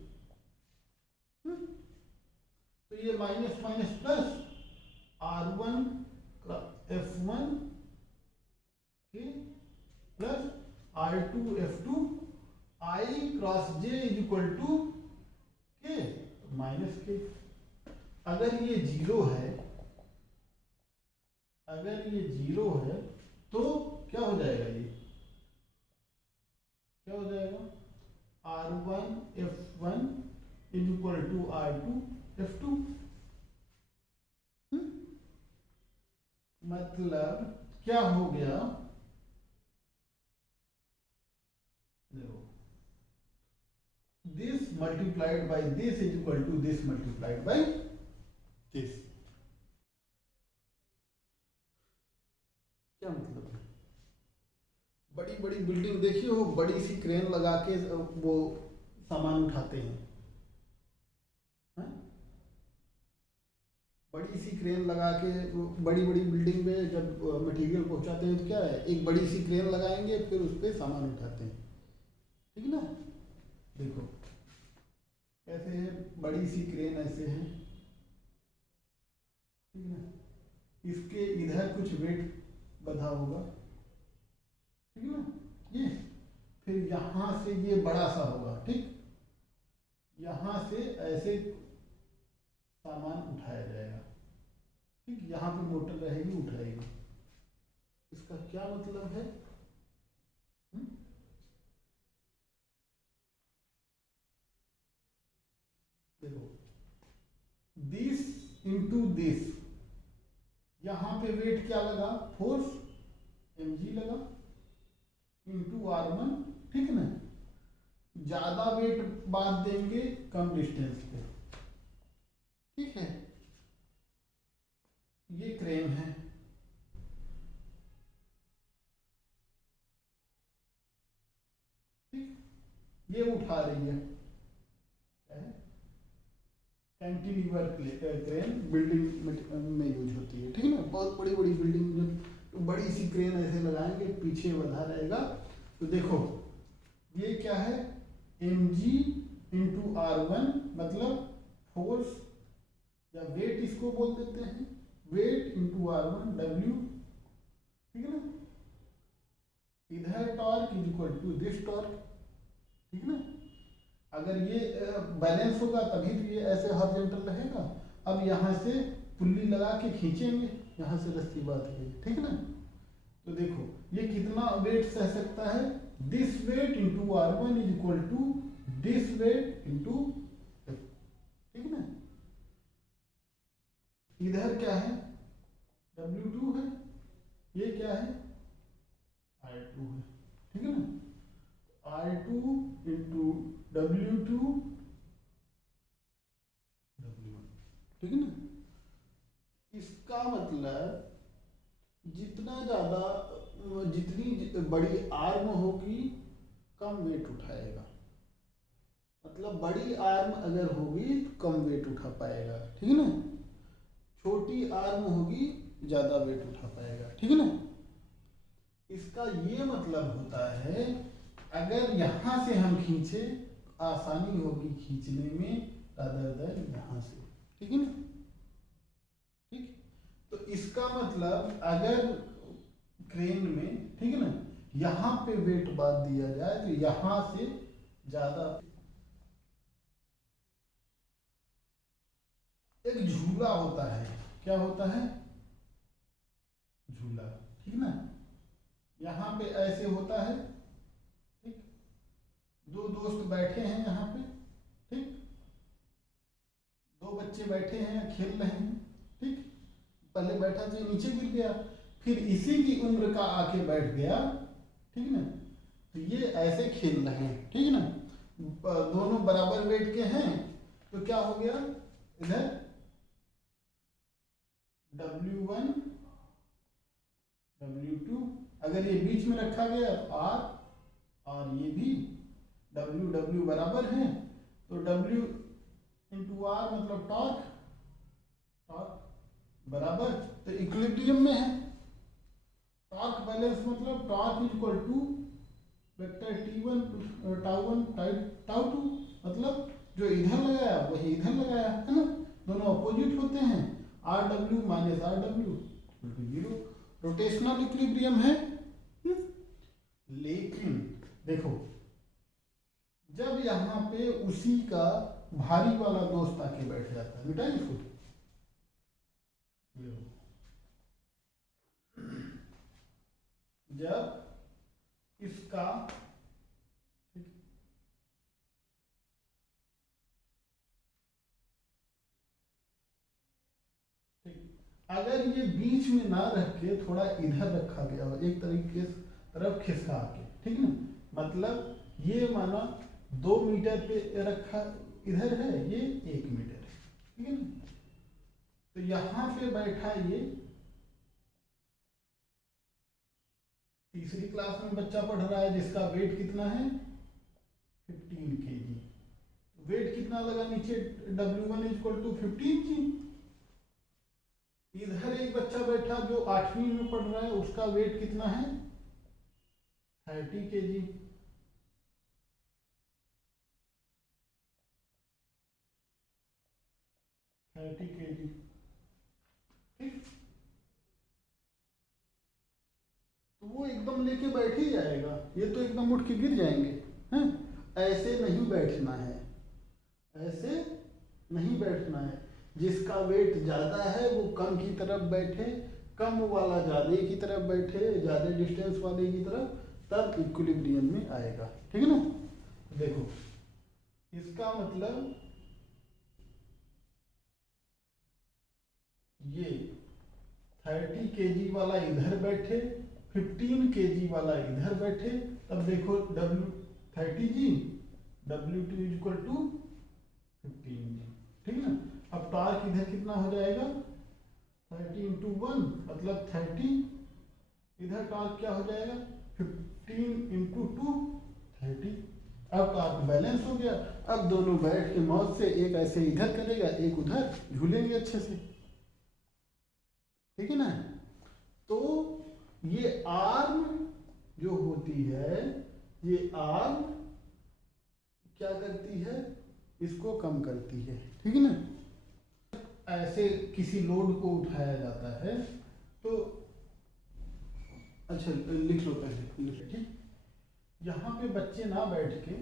तो ये minus minus plus R1 F1 K plus R2 F2 I cross J is equal to K minus K. अगर ये zero है, अगर ये जीरो है तो क्या हो जाएगा, ये क्या हो जाएगा, R1 F1 is equal to R2 F2, मतलब क्या हो गया, देखो this multiplied by this is equal to this multiplied by this, क्या मतलब है, बड़ी बड़ी बिल्डिंग देखिए, वो बड़ी सी क्रेन लगा के वो सामान उठाते हैं, हाँ? बड़ी सी क्रेन लगा के बड़ी बड़ी बिल्डिंग में जब मटेरियल पहुंचाते हैं तो क्या है, एक बड़ी सी क्रेन लगाएंगे फिर उस पर सामान उठाते हैं, ठीक है ना। देखो कैसे है, बड़ी सी क्रेन ऐसे है, ठीक है ना, इसके इधर कुछ वेट बंधा होगा, ठीक है ना, ये फिर यहाँ से ये बड़ा सा होगा, ठीक, यहाँ से ऐसे सामान उठाया जाएगा, ठीक, यहाँ पे मोटर रहेगी उठाएगी। इसका क्या मतलब है? हुँ? देखो, दिस इंटू दिस, यहाँ पे वेट क्या लगा, फोर्स mg लगा इंटू r1, ठीक है ना, ज्यादा वेट बांध देंगे कम डिस्टेंस पे, ठीक है। ये क्रेन है, ठीक, ये उठा रही है, क्या है, कैंटिलीवर क्रेन बिल्डिंग में यूज होती है, ठीक है ना। बहुत बड़ी बड़ी बिल्डिंग जब बड़ी सी क्रेन ऐसे लगाएंगे पीछे बंधा रहेगा, तो देखो ये क्या है, mg इंटू r1, मतलब फोर्स या वेट इसको बोल देते हैं, वेट इंटू r1 w, ठीक है ना, इधर torque is equal to this torque, ठीक है ना। अगर ये बैलेंस होगा तभी तो ये ऐसे हॉरिजॉन्टल रहेगा। अब यहाँ से पुल्ली लगा के खींचेंगे, यहाँ से रस्सी बांध के, ठीक है ना। तो देखो ये कितना वेट सह सकता है, this weight into r1 is equal to this weight into, ठीक है ना। इधर क्या है, W2 है, ये क्या है, R2 है, ठीक है ना। R2 इंटू W2 W1, ठीक है ना। इसका मतलब जितना ज़्यादा, जितनी बड़ी आर्म होगी कम वेट उठाएगा, मतलब बड़ी आर्म अगर होगी तो कम वेट उठा पाएगा, ठीक है ना। छोटी आर्म होगी ज़्यादा वेट उठा पाएगा, ठीक है ना। इसका ये मतलब होता है अगर यहाँ से हम खींचे आसानी होगी खींचने में रादर देन यहाँ से, ठीक है ना, ठीक। तो इसका मतलब अगर क्रेन में, ठीक है ना, यहाँ पे वेट बांध दिया जाए तो यहाँ से ज्यादा, एक झूला होता है, क्या होता है, झूला, ठीक ना, यहाँ पे ऐसे होता है, ठीक, दो दोस्त बैठे हैं यहाँ पे, ठीक, दो बच्चे बैठे हैं खेल रहे हैं, ठीक, पहले बैठा तो नीचे गिर गया, फिर इसी की उम्र का आके बैठ गया, ठीक ना, तो ये ऐसे खेल रहे हैं, ठीक ना, दोनों बराबर वेट के हैं, तो क्या हो गया, इधर W1 W2, अगर ये बीच में रखा गया तो R, और ये भी W W बराबर है, तो W इंटू R मतलब टॉर्क, टॉर्क बराबर, तो इक्विलिब्रियम में है, टॉर्क बैलेंस मतलब torque is equal to vector T1 tau tau, मतलब जो इधर लगाया वही इधर लगाया, है ना, दोनों अपोजिट होते हैं, RW minus RW 0, rotational equilibrium है। लेकिन देखो जब यहाँ पे उसी का भारी वाला दोस्त आके बैठ जाता है, मिटाइए इसको, जब इसका, अगर ये बीच में ना रख के थोड़ा इधर रखा गया हो, एक तरीके से तरफ खिसका के, ठीक है ना, मतलब ये माना 2 मीटर पे रखा इधर है, ये 1 मीटर है, ठीक है ना, तो यहाँ पे बैठा ये तीसरी क्लास में बच्चा पढ़ रहा है जिसका वेट कितना है 15 kg। वेट कितना लगा नीचे W1 इक्वल टू 15 जी। इधर एक बच्चा बैठा जो 8वीं में पढ़ रहा है, उसका वेट कितना है 30 kg। ठीक, तो वो एकदम लेके बैठ ही जाएगा, ये तो एकदम उठ के गिर जाएंगे हैं। ऐसे नहीं बैठना है, ऐसे नहीं बैठना है। जिसका वेट ज़्यादा है वो कम की तरफ बैठे, कम वाला ज़्यादा की तरफ बैठे, ज़्यादा डिस्टेंस वाले की तरफ, तब इक्विलिब्रियम में आएगा। ठीक है ना। देखो इसका मतलब ये 30 kg वाला इधर बैठे, 15 kg वाला इधर बैठे, तब देखो W30G, W2 equal to 15G। ठीक है ना। अब टार्क इधर कितना हो जाएगा 30 इंटू 1 मतलब 30, इधर टार्क क्या हो जाएगा 15 इंटू 2 30। अब टार्क बैलेंस हो गया। अब दोनों बैठ के मौज से, एक ऐसे इधर करेगा एक उधर, झूलेंगे अच्छे से। ठीक है ना। तो ये आर्म जो होती है, ये आर्म क्या करती है, इसको कम करती है। ठीक है ना। ऐसे किसी लोड को उठाया जाता है तो अच्छा लिख लो पहले, लिख। ठीक, यहाँ पे बच्चे ना बैठ के,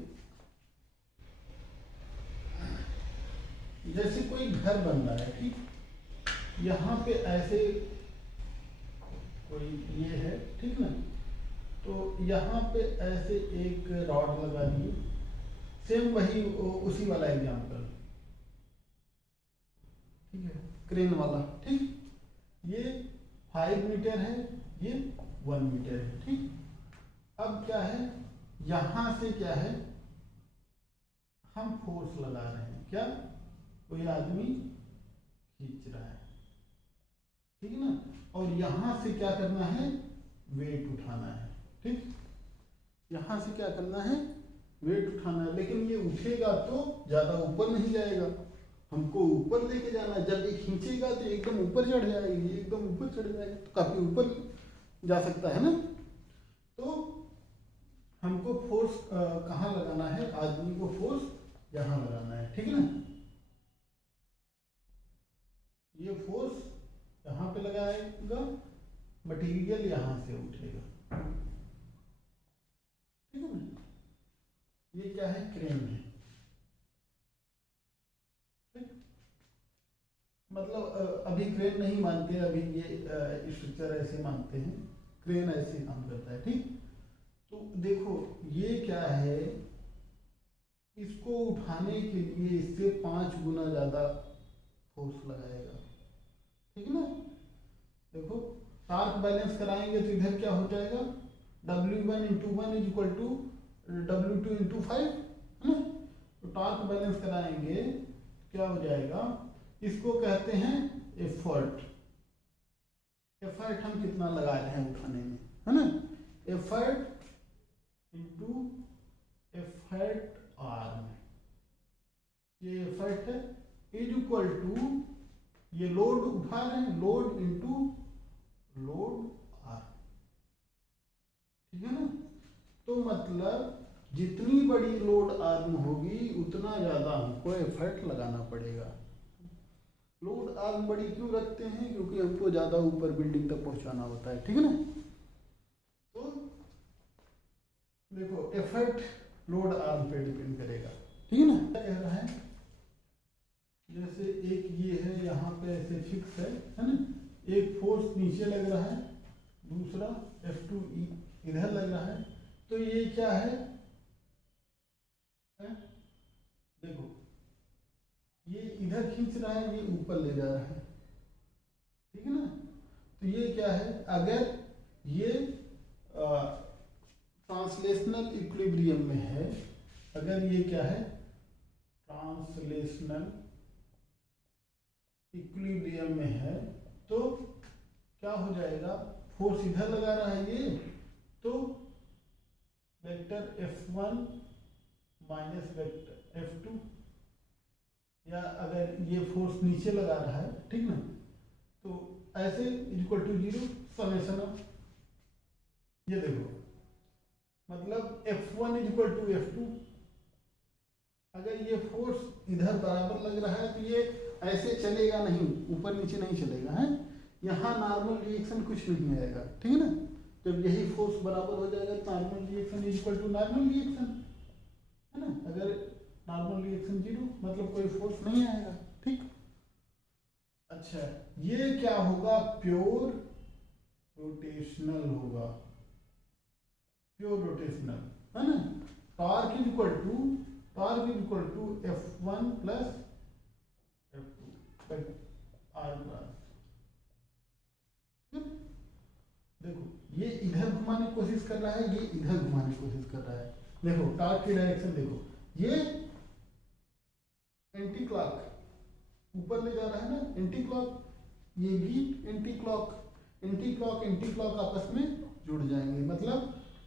जैसे कोई घर बन रहा है, ठीक, यहाँ पे ऐसे कोई ये है, ठीक ना, तो यहाँ पे ऐसे एक रॉड लगा दिए, सेम वही उसी वाला एग्जाम्पल, ठीक है, क्रेन वाला। ठीक, ये 5 मीटर है, ये 1 मीटर है। ठीक, अब क्या है, यहाँ से क्या है, हम फोर्स लगा रहे हैं, क्या कोई आदमी खींच रहा है, ठीक है ना, और यहां से क्या करना है, वेट उठाना है। ठीक, यहां से क्या करना है, वेट उठाना है, लेकिन ये उठेगा तो ज्यादा ऊपर नहीं जाएगा, हमको ऊपर लेके जाना है। जब ये खींचेगा तो एकदम ऊपर चढ़ जाएगी, ये एकदम ऊपर चढ़ जाएगा, तो काफी ऊपर जा सकता है ना। तो हमको फोर्स कहाँ लगाना है, आदमी को फोर्स यहां लगाना है। ठीक है ना, ये फोर्स यहाँ पे लगाएगा, मटेरियल यहाँ से उठेगा। ठीक है ना, ये क्या है, क्रेन है। ठीक, मतलब अभी क्रेन नहीं मानते, अभी ये स्ट्रक्चर ऐसे मानते हैं, क्रेन ऐसे काम करता है। ठीक, तो देखो ये क्या है, इसको उठाने के लिए इससे 5 गुना ज्यादा फोर्स लगाएगा। ठीक है ना। देखो टार्क बैलेंस कराएंगे तो इधर क्या हो जाएगा, W1 into 1 is equal to W2 into 5, है ना। तो टार्क बैलेंस कराएंगे क्या हो जाएगा, इसको कहते हैं एफर्ट। एफर्ट हम कितना लगा रहे हैं उठाने में, है ना। एफर्ट इंटू एफर्ट आर्म, ये एफर्ट है, इज इक्वल टू ये लोड उठा रहे हैं, लोड इंटू लोड आर। ठीक है ना। तो मतलब जितनी बड़ी लोड आर्म होगी उतना ज्यादा हमको एफर्ट लगाना पड़ेगा। लोड आर्म बड़ी क्यों रखते हैं, क्योंकि हमको ज्यादा ऊपर बिल्डिंग तक पहुंचाना होता है। ठीक है ना। तो देखो एफर्ट लोड आर्म पे डिपेंड करेगा। ठीक है ना। क्या कह रहा है, जैसे एक ये है यहाँ पे ऐसे फिक्स है ना, एक फोर्स नीचे लग रहा है, दूसरा F2 इधर लग रहा है, तो ये क्या है, देखो ये इधर खींच रहा है, ये ऊपर ले जा रहा है। ठीक है ना। तो ये क्या है, अगर ये ट्रांसलेशनल इक्विलिब्रियम में है, अगर ये क्या है ट्रांसलेशनल इक्विलिब्रियम में है, तो क्या हो जाएगा, फोर्स इधर लगा रहा है ये, तो vector F1 minus vector F2, या अगर ये फोर्स नीचे लगा रहा है, ठीक ना, तो ऐसे इक्वल टू 0 समेशन ऑफ, ये देखो मतलब F1 इक्वल टू F2। अगर ये फोर्स इधर बराबर लग रहा है तो ये ऐसे चलेगा नहीं, ऊपर नीचे नहीं चलेगा है, यहाँ नॉर्मल रिएक्शन कुछ नहीं आएगा, ठीक है ना। जब यही फोर्स बराबर हो जाएगा normal reaction equal to normal reaction, है ना। अगर नॉर्मल रिएक्शन 0 मतलब कोई फोर्स नहीं आएगा, ठीक। अच्छा, ये क्या होगा, प्योर रोटेशनल होगा, प्योर रोटेशनल, है ना। Torque equal to F1 plus F2 R cross. देखो ये इधर घुमाने की कोशिश कर रहा है, ये इधर घुमाने की कोशिश कर रहा है। देखो टॉर्क की डायरेक्शन देखो, ये एंटी क्लॉक ऊपर ले जा रहा है ना, एंटी क्लॉक, ये भी एंटी क्लॉक, एंटी क्लॉक आपस में जुड़ जाएंगे, मतलब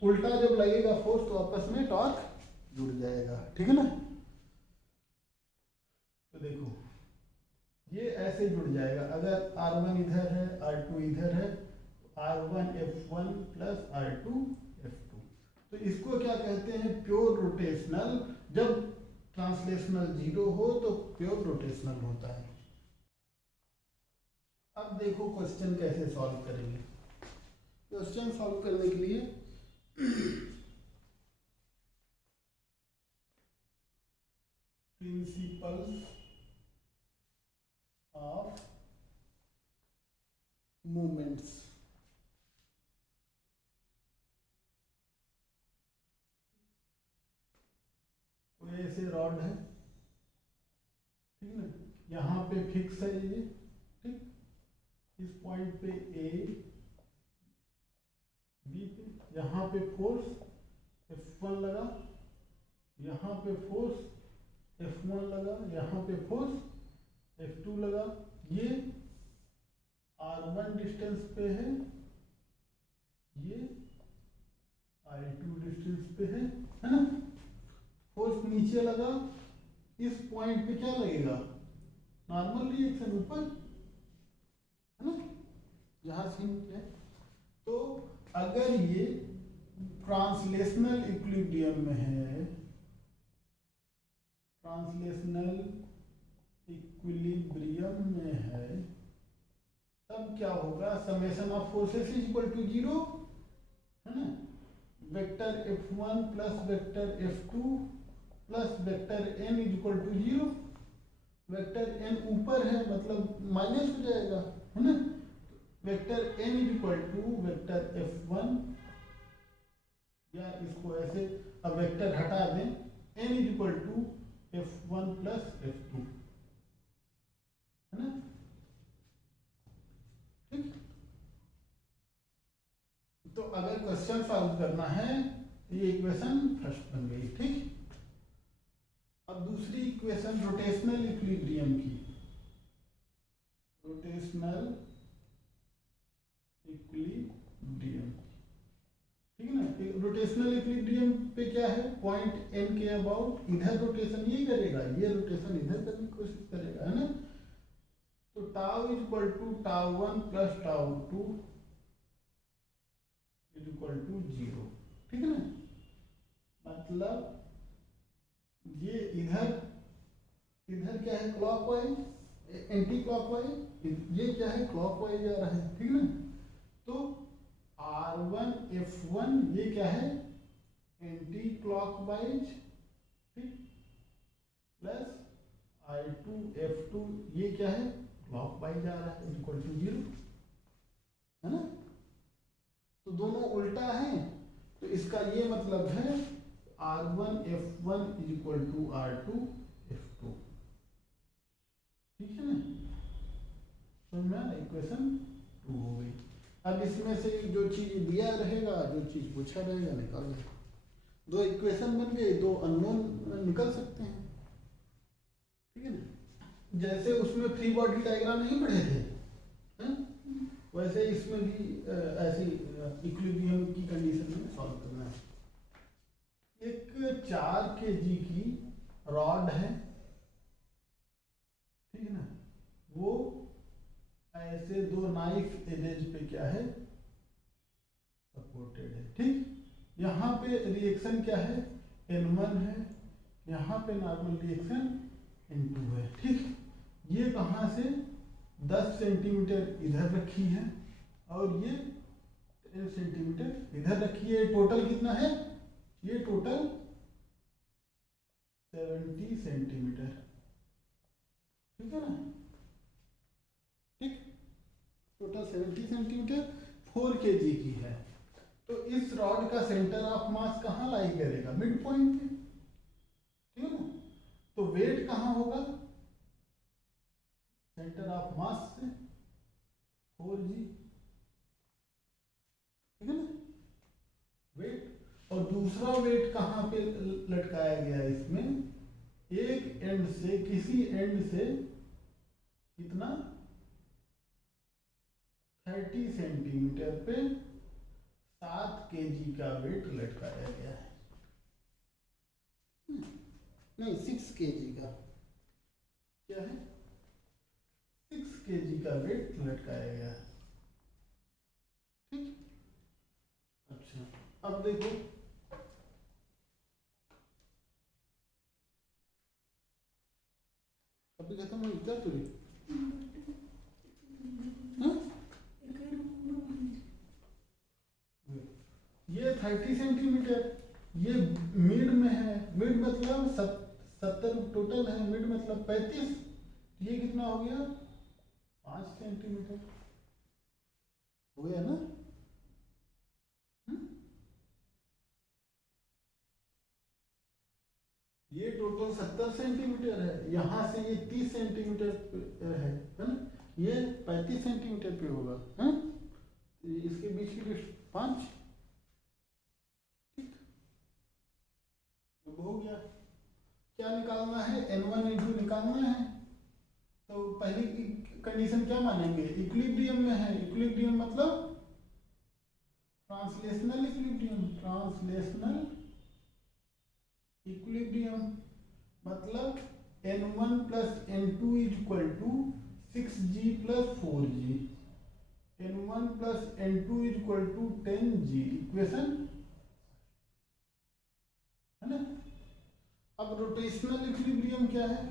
उल्टा जब लगेगा फोर्स तो आपस में टॉर्क जुड़ जाएगा, ठीक है ना। तो देखो ये ऐसे जुड़ जाएगा, अगर R1 इधर है, R2 इधर है, तो R1 F1 plus R2 F2। तो इसको क्या कहते हैं, प्योर रोटेशनल। जब ट्रांसलेशनल 0 हो तो प्योर रोटेशनल होता है। अब देखो क्वेश्चन कैसे सॉल्व करेंगे। क्वेश्चन सॉल्व करने के लिए प्रिंसिपल्स ऑफ मूवमेंट्स, कोई ऐसे रॉड है, ठीक ना, यहाँ पे फिक्स है ये, ठीक, इस पॉइंट पे ए बी पे, यहाँ पे फोर्स F1 लगा, यहाँ पे फोर्स F1 लगा, यहाँ पे फोर्स F2 लगा, ये R1 डिस्टेंस पे है, ये I2 डिस्टेंस पे है ना। फोर्स नीचे लगा, इस पॉइंट पे क्या लगेगा, नॉर्मल रिएक्शन ऊपर, है ना, जहां से है। तो अगर ये ट्रांसलेशनल इक्विलिब्रियम में है, ट्रांसलेशनल इक्विलिब्रियम में है, तब क्या होगा, summation of forces is equal to 0, है ना। Vector F1 plus vector F2 plus vector n is equal to 0। Vector n ऊपर है मतलब माइनस हो जाएगा, है ना। Vector n is equal to vector F1, या इसको ऐसे, अब वेक्टर हटा दें, n is equal to F1 plus F2, है ना, ठीक। तो अगर क्वेश्चन सॉल्व करना है तो ये इक्वेशन फर्स्ट बन गई, ठीक। अब दूसरी इक्वेशन रोटेशनल इक्विलिब्रियम की, रोटेशनल इक्विलिब्रियम, ठीक है ना। रोटेशनल इक्विलिब्रियम पे क्या है, पॉइंट n के अबाउट इधर रोटेशन ये करेगा, ये रोटेशन इधर करने की कोशिश करेगा, है ना। तो tau is equal to tau 1 plus tau 2 is equal to 0, ठीक है ना। मतलब ये इधर क्या है, क्लॉकवाइज, एंटी क्लॉकवाइज, ये क्या है, क्लॉकवाइज जा रहा है, ठीक है ना। तो R1 F1 ये क्या है, एंटी क्लॉकवाइज, ठीक, प्लस I2 F2 ये क्या है, क्लॉकवाइज जा रहा है, इक्वल टू 0, है ना। तो दोनों उल्टा है, तो इसका ये मतलब है R1 F1 is equal to R2 F2, ठीक है ना। तो मैं इक्वेशन 2 हो गई। अब इसमें से जो चीज दिया रहेगा, जो चीज पूछा रहेगा, निकाल दे। दो इक्वेशन बन गए, दो अननोन निकल सकते हैं, ठीक है ना। जैसे उसमें फ्री बॉडी डायग्राम नहीं पढ़े थे, हैं? वैसे इसमें भी ऐसी जाएगा, इक्विलिब्रियम की कंडीशन में सॉल्व करना है। एक 4 kg की रॉड है, ठीक है ना, वो ऐसे दो नाइफ एजेज पे क्या है, सपोर्टेड है, ठीक। यहाँ पे रिएक्शन क्या है, N1 है, यहाँ पे नॉर्मल रिएक्शन N2 है, ठीक। ये कहाँ से 10 सेंटीमीटर इधर रखी है और ये 10 सेंटीमीटर इधर रखी है। टोटल कितना है, ये टोटल 70 सेंटीमीटर, ठीक है ना, ठीक। टोटल 70 सेंटीमीटर 4 kg की है। तो इस रॉड का सेंटर ऑफ मास कहाँ लाई करेगा, मिड पॉइंट पे, ठीक है ना। तो वेट कहाँ होगा, सेंटर ऑफ मास से 4g, ठीक है ना, वेट। और दूसरा वेट कहाँ पे लटकाया गया है इसमें, एक एंड से, किसी एंड से कितना 30 सेंटीमीटर पे 7 kg का वेट लटकाया गया है, नहीं 6 kg का, क्या है 6 kg का वेट लटकाया गया है, ठीक। अच्छा, अब देखो अभी खत्म हो क्या तुझे, ये 30 सेंटीमीटर, ये मिड में है, मिड मतलब 70 टोटल है, मिड मतलब 35, ये कितना हो गया 5 सेंटीमीटर हो गया ना। ये टोटल 70 सेंटीमीटर है, यहाँ से ये 30 सेंटीमीटर है ना, ये 35 सेंटीमीटर पे होगा, है इसके बीच की डिस्टेंस 5, ठीक। अब हो गया, क्या निकालना है, N1 N2 निकालना है। तो पहली कंडीशन क्या मानेंगे, इक्विलिब्रियम में है, इक्विलिब्रियम मतलब ट्रांसलेशनल इक्विलिब्रियम, ट्रांसलेशनल इक्विलिब्रियम मतलब N1 plus N2 is equal to 6g plus 4g, N1 plus N2 is equal to 10g, equation है ना। अब रोटेशनल इक्विलिब्रियम क्या है,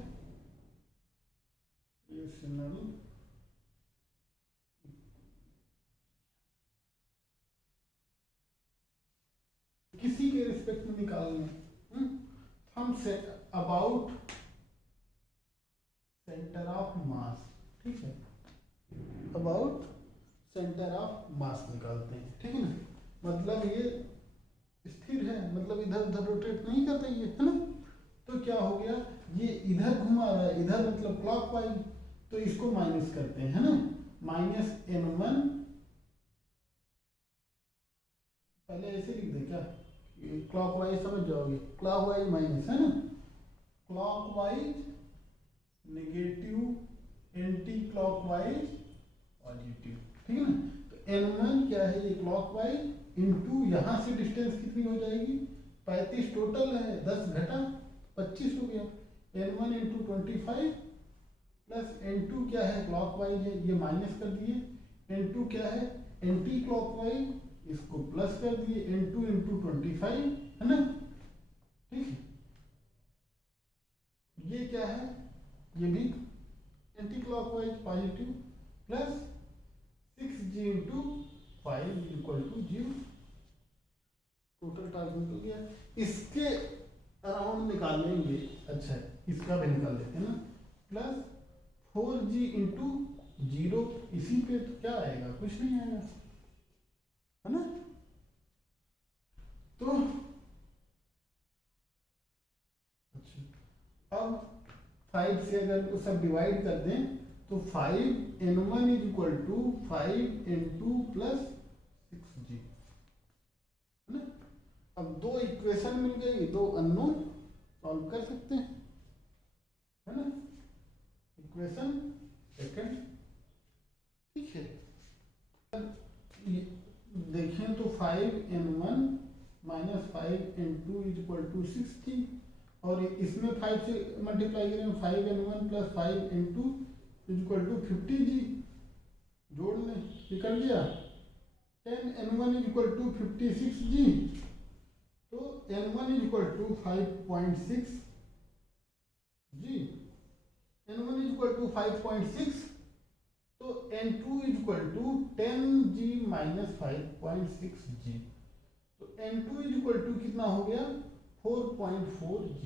रोटेशनल किसी के रिस्पेक्ट में निकालने, हम से अबाउट सेंटर ऑफ मास, ठीक है, अबाउट सेंटर ऑफ मास निकालते हैं, ठीक है ना। मतलब ये स्थिर है, मतलब इधर उधर रोटेट नहीं करता ये, है ना। तो क्या हो गया, ये इधर घुमा रहा है, इधर मतलब क्लॉकवाइज, तो इसको माइनस करते हैं, है ना, माइनस N1, पहले ऐसे लिख दे क्या, क्लॉकवाइज समझ जाओगे, क्लॉकवाइज माइनस, है ना, clockwise negative, anti clockwise positive, ठीक है ना। तो N1 क्या है, ये क्लॉकवाइज इनटू यहाँ से डिस्टेंस कितनी हो जाएगी, 35 टोटल है, 10 घटा 25 हो गया, N1 इंटू 25 प्लस N2 क्या है क्लॉकवाइज है, ये माइनस कर दिए, N2 क्या है एंटी क्लॉकवाइज, इसको प्लस कर दिए, N2 इंटू 25, है ना, ठीक है। ये क्या है, ये भी anti clockwise positive, plus 6g into 5 equal to 0, total task निकल गया। इसके अराउंड निकालेंगे, अच्छा इसका भी निकाल लेते हैं ना, प्लस 4g इंटू 0, इसी पे तो क्या आएगा, कुछ नहीं आएगा, है ना। तो अच्छा, अब 5 से अगर वो सब डिवाइड कर दें तो 5N1 is equal to 5N2 plus 6g, है ना। अब दो इक्वेशन मिल गई, दो अननोन सॉल्व कर सकते हैं, है ना, इक्वेशन सेकंड, ठीक है। देखें 10n1 minus 5n2 is equal to 6g, और इसमें 5 से मल्टीप्लाई करें 5n1 plus 5n2 is equal to 50g, जोड़ लें, निकल गया 10n1 is equal to 56g, तो n1 is equal to 5.6g, n1 is equal to 5.6, तो n2 is equal to 10g minus 5.6g, तो n2 इज इक्वल टू कितना हो गया 4.4g,